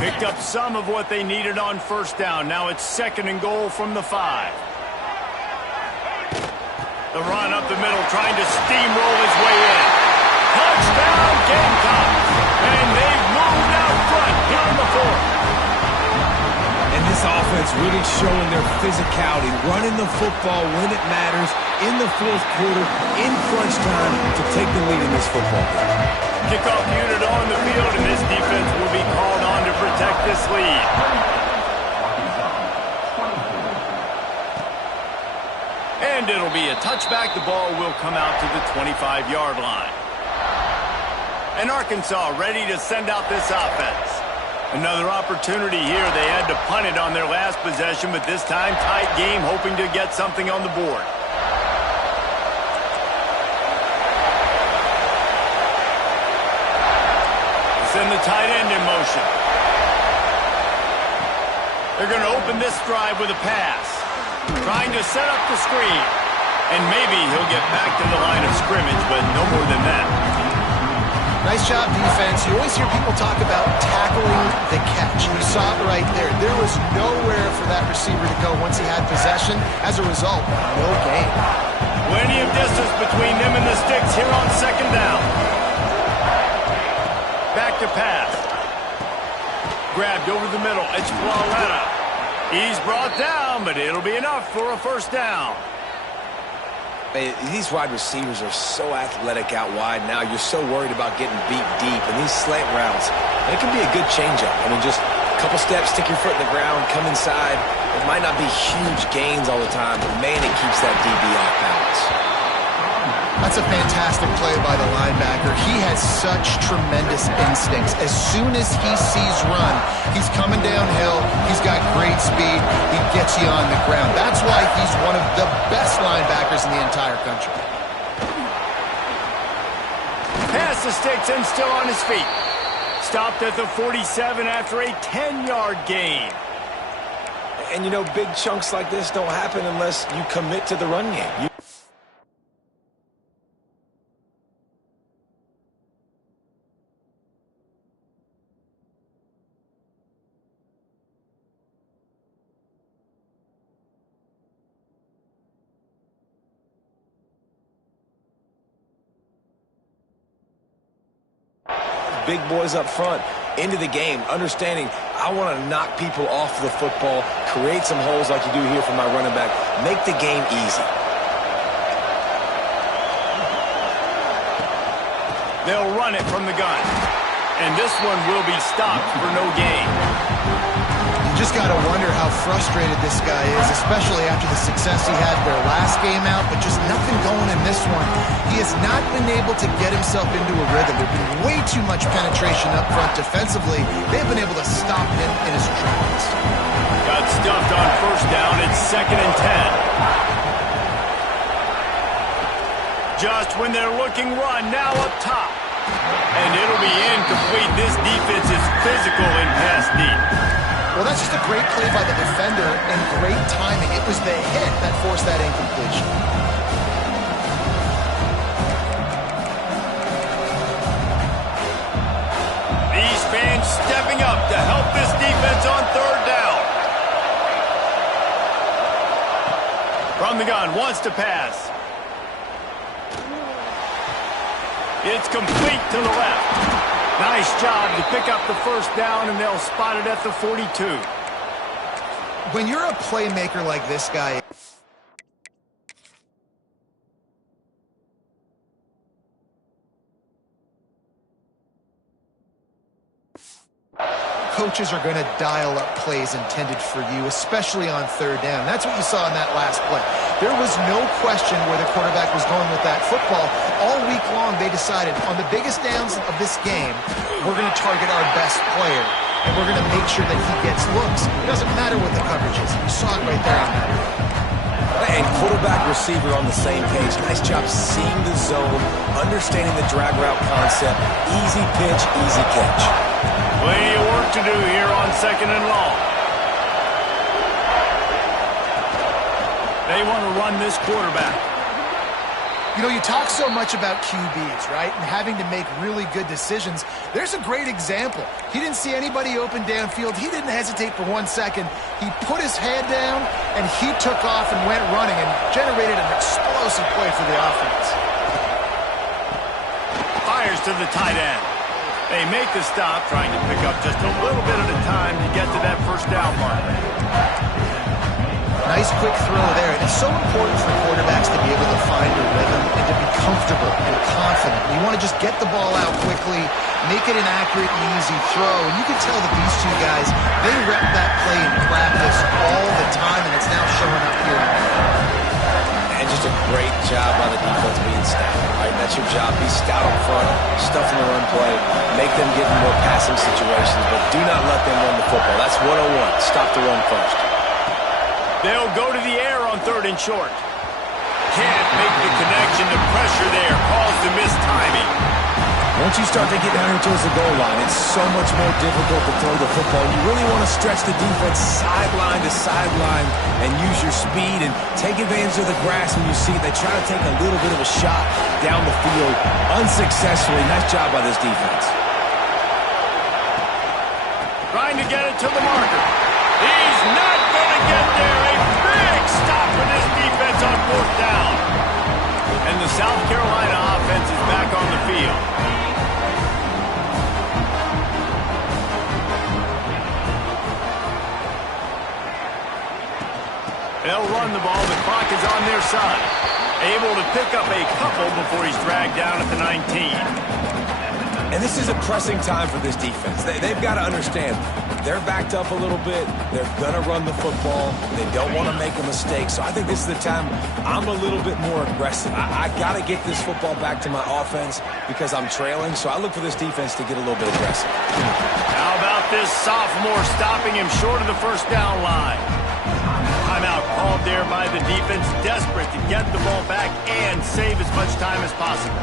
Picked up some of what they needed on first down. Now it's 2nd and goal from the 5. The run up the middle, trying to steamroll his way in. Touchdown, Gamecocks! And they've moved out front here in the 4th. And this offense really showing their physicality, running the football when it matters, in the 4th quarter, in crunch time, to take the lead in this football game. Kickoff unit on the field, and this defense will be called on to protect this lead. And it'll be a touchback. The ball will come out to the 25-yard line. And Arkansas ready to send out this offense. Another opportunity here. They had to punt it on their last possession, but this time tight game, hoping to get something on the board. Send the tight end in motion. They're going to open this drive with a pass. Trying to set up the screen. And maybe he'll get back to the line of scrimmage, but no more than that. Nice job, defense. You always hear people talk about tackling the catch. You saw it right there. There was nowhere for that receiver to go once he had possession. As a result, no gain. Plenty of distance between them and the sticks here on 2nd down. Back to pass. Grabbed over the middle. It's Floretta. He's brought down, but it'll be enough for a first down. Hey, these wide receivers are so athletic out wide now. You're so worried about getting beat deep. And these slant routes, it can be a good changeup. I mean, just a couple steps, stick your foot in the ground, come inside. It might not be huge gains all the time, but man, it keeps that DB off balance. That's a fantastic play by the linebacker. He has such tremendous instincts. As soon as he sees run, he's coming downhill. He's got great speed. He gets you on the ground. That's why he's one of the best linebackers in the entire country. Pass the sticks and still on his feet. Stopped at the 47 after a 10-yard gain. And, you know, big chunks like this don't happen unless you commit to the run game. Big boys up front into the game, understanding I want to knock people off the football, create some holes like you do here for my running back, make the game easy. They'll run it from the gun, and this one will be stopped for no gain. You just got to wonder how frustrated this guy is, especially after the success he had their last game out, but just nothing going in this one. He has not been able to get himself into a rhythm. There's been way too much penetration up front defensively. They've been able to stop him in his tracks. Got stuffed on first down. It's 2nd and 10. Just when they're looking run, now up top. And it'll be incomplete. This defense is physical in pass deep. Well, that's just a great play by the defender and great timing. It was the hit that forced that incompletion. These fans stepping up to help this defense on 3rd down. From the gun, wants to pass. It's complete to the left. Nice job to pick up the first down, and they'll spot it at the 42. When you're a playmaker like this guy, coaches are going to dial up plays intended for you, especially on 3rd down. That's what you saw in that last play. There was no question where the quarterback was going with that football. All week long, they decided on the biggest downs of this game, we're going to target our best player, and we're going to make sure that he gets looks. It doesn't matter what the coverage is. You saw it right there on that. And quarterback receiver on the same page. Nice job seeing the zone, understanding the drag route concept. Easy pitch, easy catch. Plenty of work to do here on 2nd and long. They want to run this quarterback. You know, you talk so much about QBs, right, and having to make really good decisions. There's a great example. He didn't see anybody open downfield. He didn't hesitate for 1 second. He put his head down, and he took off and went running and generated an explosive play for the offense. Fires to the tight end. They make the stop, trying to pick up just a little bit at a time to get to that first down mark. Nice quick throw there. And it's so important for quarterbacks to be able to find a rhythm and to be comfortable and confident. You want to just get the ball out quickly, make it an accurate and easy throw. And you can tell that these two guys, they rep that play in practice all the time, and it's now showing up here. And just a great job by the defense being stout. Right? That's your job. Be stout up front, stuff in the run play, make them get in more passing situations, but do not let them run the football. That's 101. Stop the run first. They'll go to the air on 3rd and short. Can't make the connection. The pressure there caused the missed timing. Once you start to get down here towards the goal line, it's so much more difficult to throw the football. You really want to stretch the defense sideline to sideline and use your speed and take advantage of the grass when you see it. They try to take a little bit of a shot down the field unsuccessfully. Nice job by this defense. Trying to get it to the marker. He's not going to get there. A big stop for this defense on 4th down. And the South Carolina offense is back on the field. They'll run the ball. The clock is on their side. Able to pick up a couple before he's dragged down at the 19. And this is a pressing time for this defense. They've got to understand, they're backed up a little bit. They're going to run the football. They don't want to make a mistake. So I think this is the time I'm a little bit more aggressive. I got to get this football back to my offense because I'm trailing. So I look for this defense to get a little bit aggressive. How about this sophomore stopping him short of the first down line? Timeout called there by the defense, desperate to get the ball back and save as much time as possible.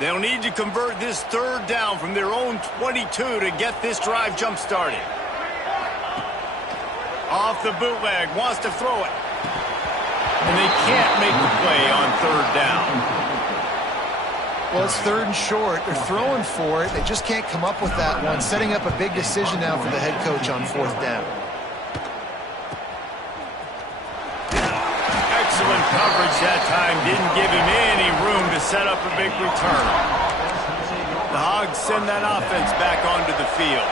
They'll need to convert this 3rd down from their own 22 to get this drive jump-started. Off the bootleg, wants to throw it. And they can't make the play on 3rd down. Well, it's 3rd and short. They're throwing for it. They just can't come up with that one. Setting up a big decision now for the head coach on 4th down. Excellent coverage that time. Didn't give him any room to set up a big return. The Hogs send that offense back onto the field.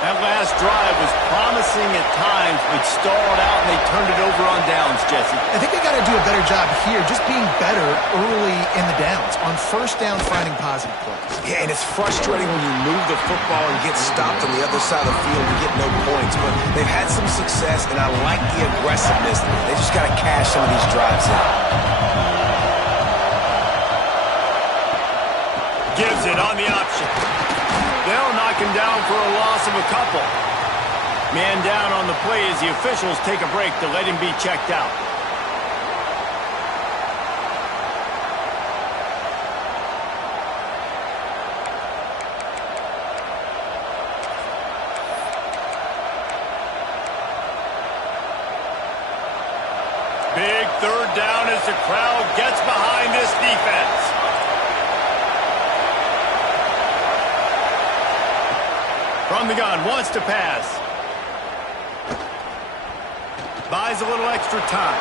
That last drive was promising at times, but stalled out, and they turned it over on downs, Jesse. I think they got to do a better job here, just being better early in the downs. On 1st down, finding positive plays. Yeah, and it's frustrating when you move the football and get stopped on the other side of the field and get no points. But they've had some success, and I like the aggressiveness. They just got to cash some of these drives in. Gives it on the option. They'll knock him down for a loss of a couple. Man down on the play as the officials take a break to let him be checked out. Big 3rd down as the crowd gets behind this defense. From the gun, wants to pass. Buys a little extra time.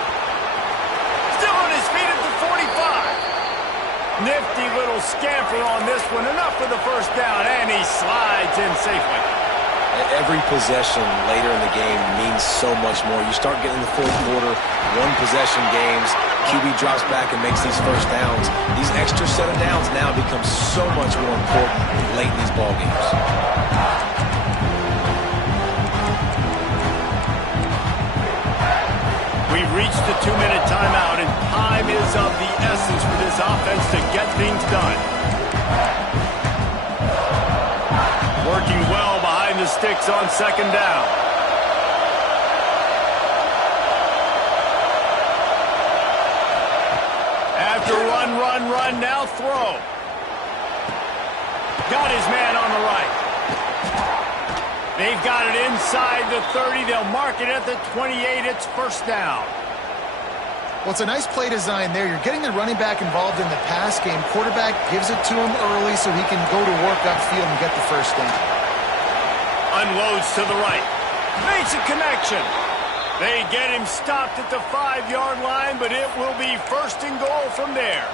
Still on his feet at the 45. Nifty little scamper on this one. Enough for the first down, and he slides in safely. Every possession later in the game means so much more. You start getting the 4th quarter, 1-possession games. QB drops back and makes these first downs. These extra set of downs now become so much more important late in these ball games. We've reached the 2-minute timeout, and time is of the essence for this offense to get things done. Working well behind the sticks on 2nd down. After run, now throw. Got his man on the right. They've got it inside the 30. They'll mark it at the 28. It's first down. Well, it's a nice play design there. You're getting the running back involved in the pass game. Quarterback gives it to him early so he can go to work upfield and get the first down. Unloads to the right. Makes a connection. They get him stopped at the 5-yard line, but it will be first and goal from there.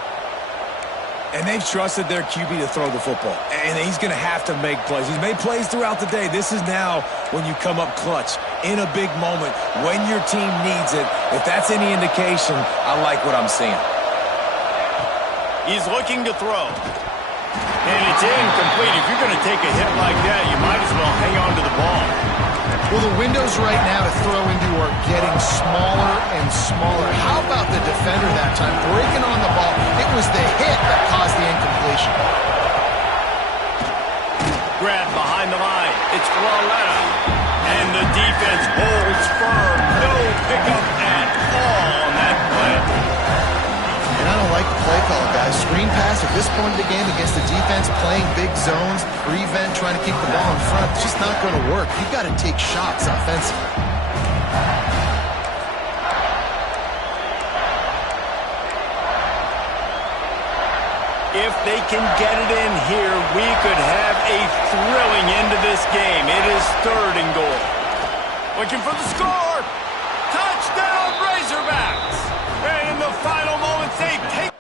And they've trusted their QB to throw the football. And he's going to have to make plays. He's made plays throughout the day. This is now when you come up clutch in a big moment when your team needs it. If that's any indication, I like what I'm seeing. He's looking to throw. And it's incomplete. If you're going to take a hit like that, you might as well hang on to the ball. Well, the windows right now to throw into are getting smaller and smaller. How about the defender that time breaking on the ball? It was the hit that caused the incompletion. Grab behind the line. It's Floretta. And the defense holds firm. No pickup at all on that play. And I don't like the play call, guys. Screen pass at this point of the game against the defense, playing big zones, prevent, trying to keep the ball in front. It's just not going to work. You've got to take shots offensively. If they can get it in here, we could have a thrilling end to this game. It is third and goal. Looking for the score. Touchdown, Razorbacks. And in the final moments, they take.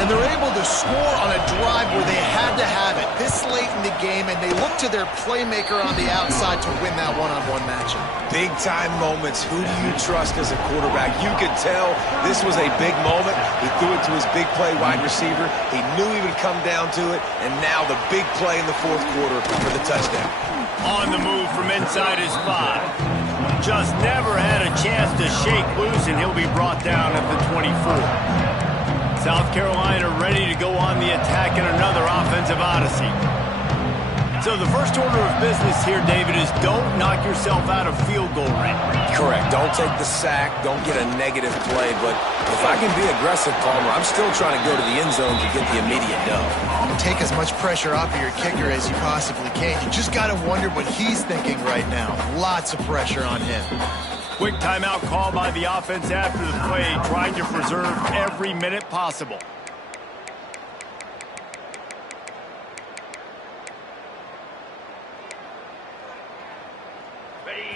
And they're able to score on a drive where they had to have it this late in the game, and they look to their playmaker on the outside to win that one-on-one matchup. Big-time moments. Who do you trust as a quarterback? You could tell this was a big moment. He threw it to his big play wide receiver. He knew he would come down to it, and now the big play in the fourth quarter for the touchdown. On the move from inside his 5. Just never had a chance to shake loose, and he'll be brought down at the 24. South Carolina ready to go on the attack in another offensive odyssey. So the first order of business here, David, is don't knock yourself out of field goal range. Correct. Don't take the sack. Don't get a negative play. But if I can be aggressive, Palmer, I'm still trying to go to the end zone to get the immediate dub. Take as much pressure off of your kicker as you possibly can. You just got to wonder what he's thinking right now. Lots of pressure on him. Quick timeout call by the offense after the play, trying to preserve every minute possible.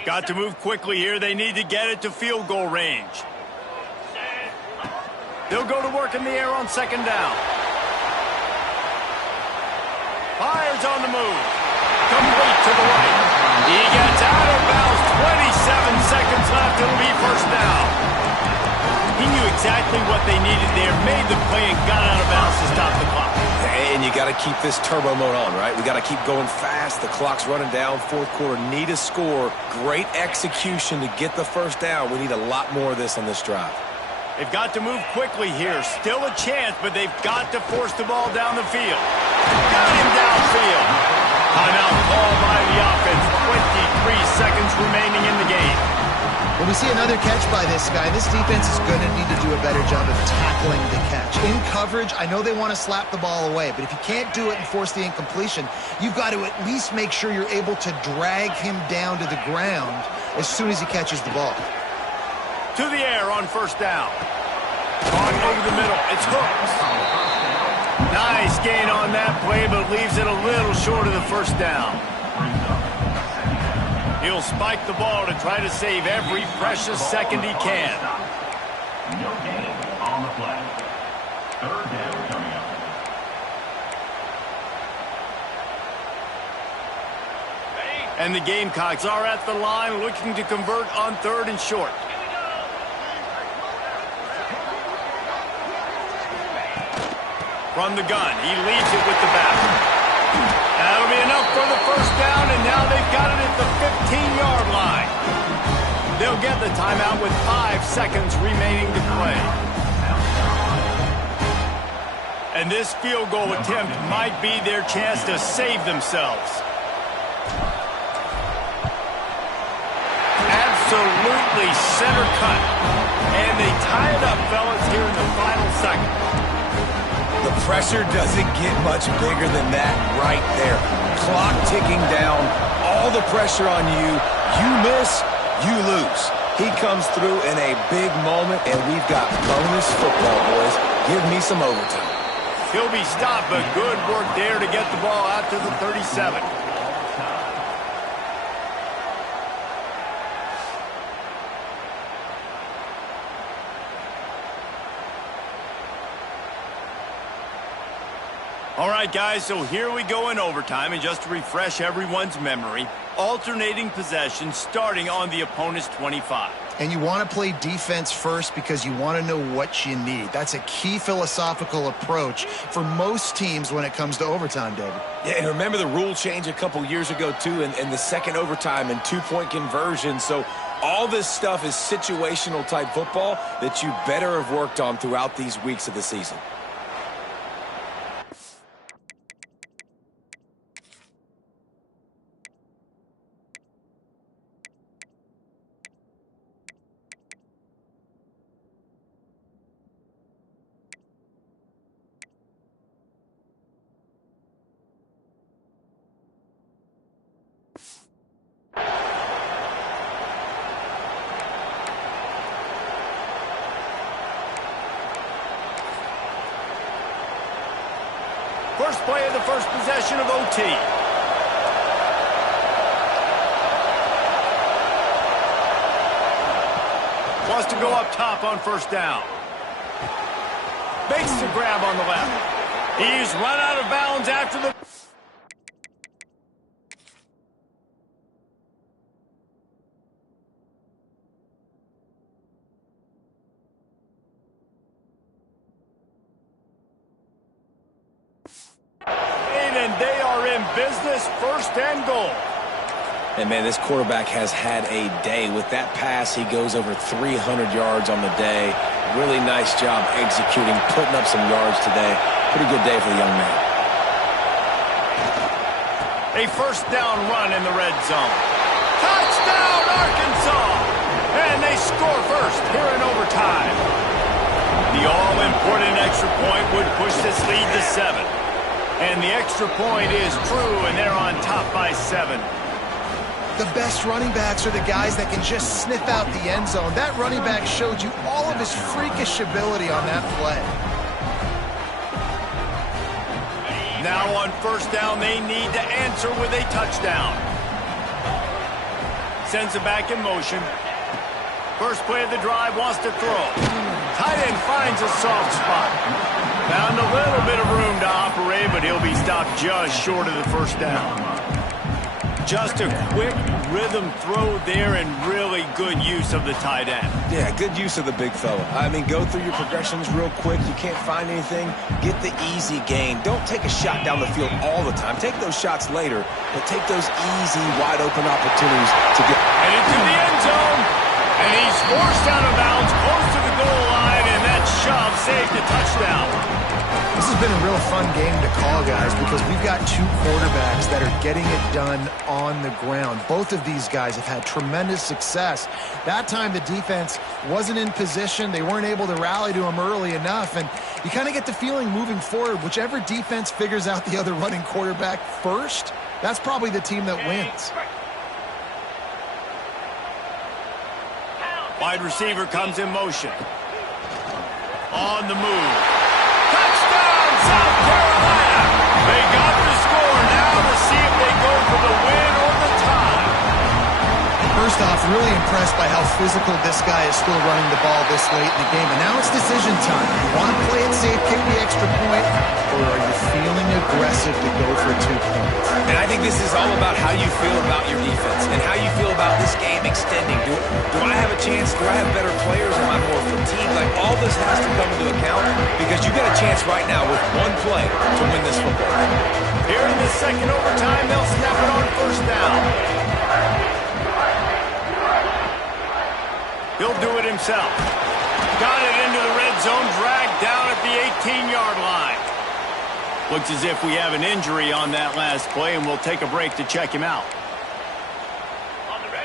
Got to move quickly here. They need to get it to field goal range. They'll go to work in the air on second down. Fires on the move. Complete to the right. He gets out of bounds. 27 seconds left. It'll be first down. He knew exactly what they needed there, made the play, and got out of bounds to stop the clock. And you got to keep this turbo mode on, right? We got to keep going fast. The clock's running down. Fourth quarter, need a score. Great execution to get the first down. We need a lot more of this on this drive. They've got to move quickly here. Still a chance, but they've got to force the ball down the field. Got him downfield. Timeout called by the offense. 23 seconds remaining in the game. When we see another catch by this guy, this defense is going to need to do a better job of tackling the catch. In coverage, I know they want to slap the ball away, but if you can't do it and force the incompletion, you've got to at least make sure you're able to drag him down to the ground as soon as he catches the ball. To the air on first down. Caught over the middle. It's hooked. Nice gain on that play, but leaves it a little short of the first down. He'll spike the ball to try to save every precious second he can. No gain on the play. Third down coming up. And the Gamecocks are at the line looking to convert on third and short. From the gun, he leads it with the back. That'll be enough for the first down, and now they've got it at the 15-yard line. They'll get the timeout with 5 seconds remaining to play. And this field goal attempt might be their chance to save themselves. Absolutely center cut. And they tie it up, fellas, here in the final second. The pressure doesn't get much bigger than that right there. Clock ticking down, all the pressure on you. You miss, you lose. He comes through in a big moment, and we've got bonus football, boys. Give me some overtime. He'll be stopped, but good work there to get the ball out to the 37. All right, guys, so here we go in overtime, and just to refresh everyone's memory, alternating possession starting on the opponent's 25. And you want to play defense first because you want to know what you need. That's a key philosophical approach for most teams when it comes to overtime, David. Yeah, and remember the rule change a couple years ago, too, in the second overtime and two-point conversion. So all this stuff is situational-type football that you better have worked on throughout these weeks of the season. First play of the first possession of OT. Wants to go up top on first down. Makes the grab on the left. He's run out of bounds after the... And they are in business, first and goal. And, man, this quarterback has had a day. With that pass, he goes over 300 yards on the day. Really nice job executing, putting up some yards today. Pretty good day for the young man. A first down run in the red zone. Touchdown, Arkansas! And they score first here in overtime. The all-important extra point would push this lead to 7. And the extra point is true, and they're on top by 7. The best running backs are the guys that can just sniff out the end zone. That running back showed you all of his freakish ability on that play. Now on first down, they need to answer with a touchdown. Sends it back in motion. First play of the drive, wants to throw. Tight end finds a soft spot. Found a little bit of room to operate, but he'll be stopped just short of the first down. Just a quick rhythm throw there and really good use of the tight end. Yeah, good use of the big fella. I mean, go through your progressions real quick. You can't find anything, get the easy gain. Don't take a shot down the field all the time. Take those shots later, but take those easy, wide-open opportunities to get... And into the end zone, and he's forced out of bounds close to the goal line, and that shove saved a touchdown. This has been a real fun game to call, guys, because we've got two quarterbacks that are getting it done on the ground. Both of these guys have had tremendous success. That time the defense wasn't in position. They weren't able to rally to him early enough, and you kind of get the feeling moving forward, whichever defense figures out the other running quarterback first, that's probably the team that wins. Wide receiver comes in motion. On the move. Touchdown, South Carolina! They got the score now to see if they go for the win or the tie. First off, really impressed by how physical this guy is still running the ball this late in the game. And now it's decision time. You want to play it safe, kick the extra point, or are you feeling aggressive to go for 2 points? And I think this is all about how you feel about your defense and how you feel about this game extending. Do I have a chance? Do I have better players? Am I more fatigued? Like, all this has to come into account because you got a chance right now with one play to win this football game. Here in the second overtime, they'll snap it on first down. He'll do it himself. Got it into the red zone, dragged down at the 18-yard line. Looks as if we have an injury on that last play, and we'll take a break to check him out.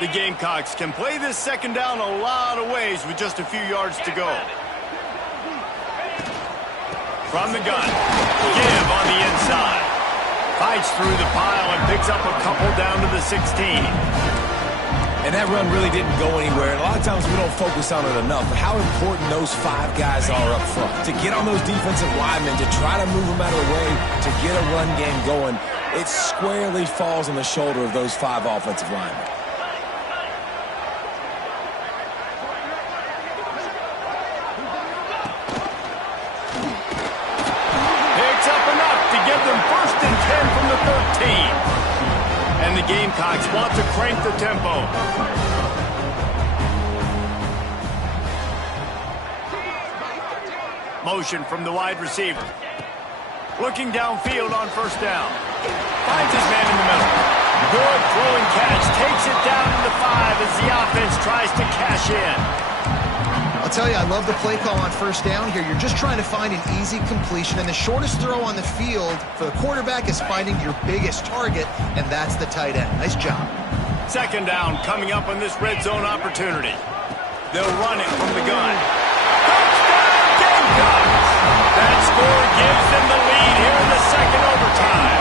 The Gamecocks can play this second down a lot of ways with just a few yards to go. From the gun, give on the inside. Fights through the pile and picks up a couple down to the 16. And that run really didn't go anywhere. And a lot of times we don't focus on it enough. But how important those 5 guys are up front. To get on those defensive linemen, to try to move them out of the way, to get a run game going, it squarely falls on the shoulder of those 5 offensive linemen. Picks up enough to give them 1st and 10 from the 13. And the Gamecocks want to crank the tempo. Motion from the wide receiver. Looking downfield on 1st down. Finds his man in the middle. Good throwing catch. Takes it down to the 5 as the offense tries to cash in. I'll tell you, I love the play call on 1st down here. You're just trying to find an easy completion, and the shortest throw on the field for the quarterback is finding your biggest target, and that's the tight end. Nice job. 2nd down coming up on this red zone opportunity. They'll run it from the gun. Touchdown, Gamecocks! That score gives them the lead here in the 2nd overtime.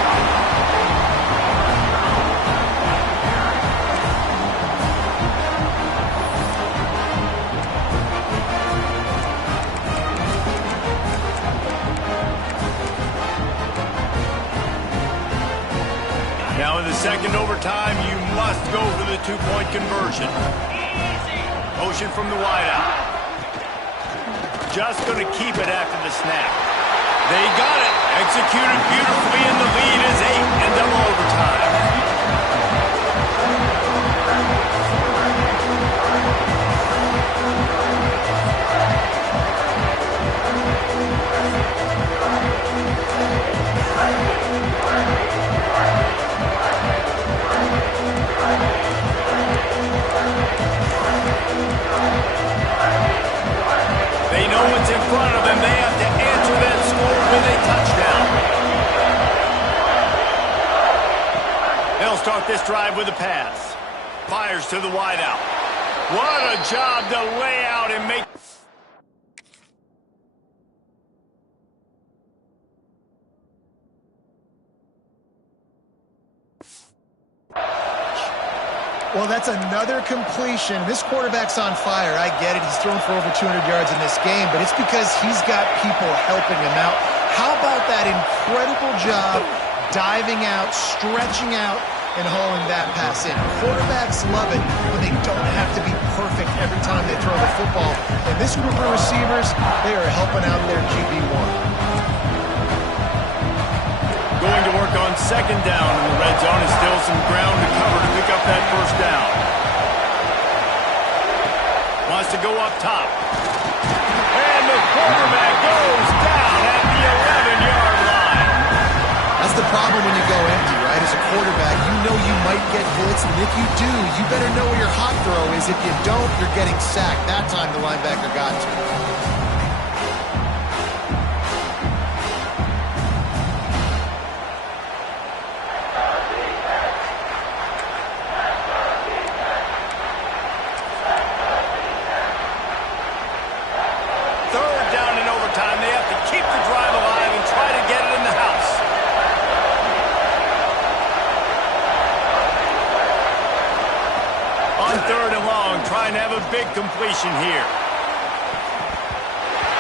Now in the 2nd overtime, you must go for the 2-point conversion. Motion from the wideout. Just going to keep it after the snap. They got it. Executed beautifully, and the lead is 8 in double overtime. They know what's in front of them. They have to answer that score with a touchdown. They'll start this drive with a pass. Fires to the wideout. What a job to lay out and make. Well, that's another completion. This quarterback's on fire. I get it. He's thrown for over 200 yards in this game, but it's because he's got people helping him out. How about that incredible job diving out, stretching out, and hauling that pass in? Quarterbacks love it when they don't have to be perfect every time they throw the football. And this group of receivers, they are helping out their QB1. Going to work on 2nd down in the red zone, and still some ground to cover to pick up that 1st down. Wants to go up top. And the quarterback goes down at the 11-yard line. That's the problem when you go empty, right? As a quarterback, you know you might get blitzed, and if you do, you better know where your hot throw is. If you don't, you're getting sacked. That time the linebacker got to. Big completion here.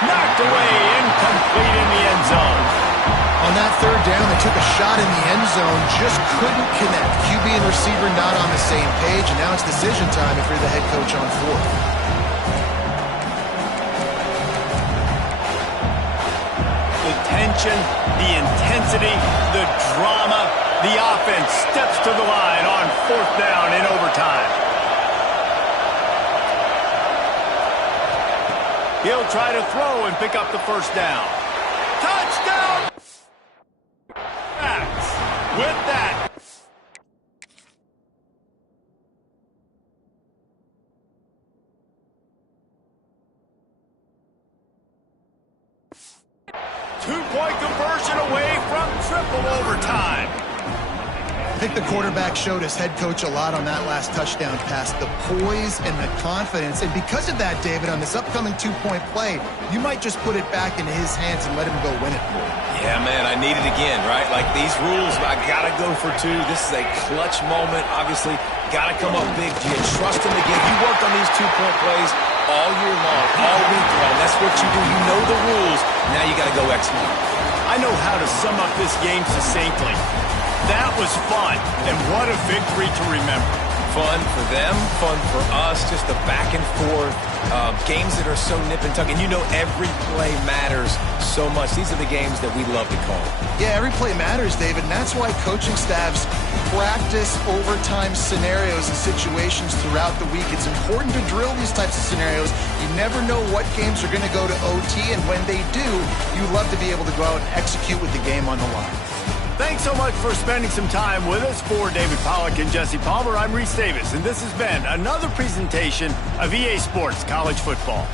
Knocked away, incomplete in the end zone. On that 3rd down, they took a shot in the end zone, just couldn't connect. QB and receiver not on the same page, and now it's decision time if you're the head coach on 4th. The tension, the intensity, the drama, the offense steps to the line on 4th down in overtime. He'll try to throw and pick up the 1st down. Touchdown! With that. Two-point conversion away from triple overtime. I think the quarterback showed his head coach a lot on that last touchdown pass, the poise and the confidence. And because of that, David, on this upcoming two-point play, you might just put it back into his hands and let him go win it for you. Yeah, man, I need it again, right? Like these rules, I got to go for two. This is a clutch moment. Obviously, got to come up big. Do you trust him again? You worked on these two-point plays all year long, all week long. That's what you do. You know the rules. Now you got to go execute. I know how to sum up this game succinctly. That was fun, and what a victory to remember. Fun for them, fun for us, just the back and forth, games that are so nip and tuck. And you know every play matters so much. These are the games that we love to call. Yeah, every play matters, David, and that's why coaching staffs practice overtime scenarios and situations throughout the week. It's important to drill these types of scenarios. You never know what games are going to go to OT, and when they do, you love to be able to go out and execute with the game on the line. Thanks so much for spending some time with us. For David Pollack and Jesse Palmer, I'm Reese Davis, and this has been another presentation of EA Sports College Football.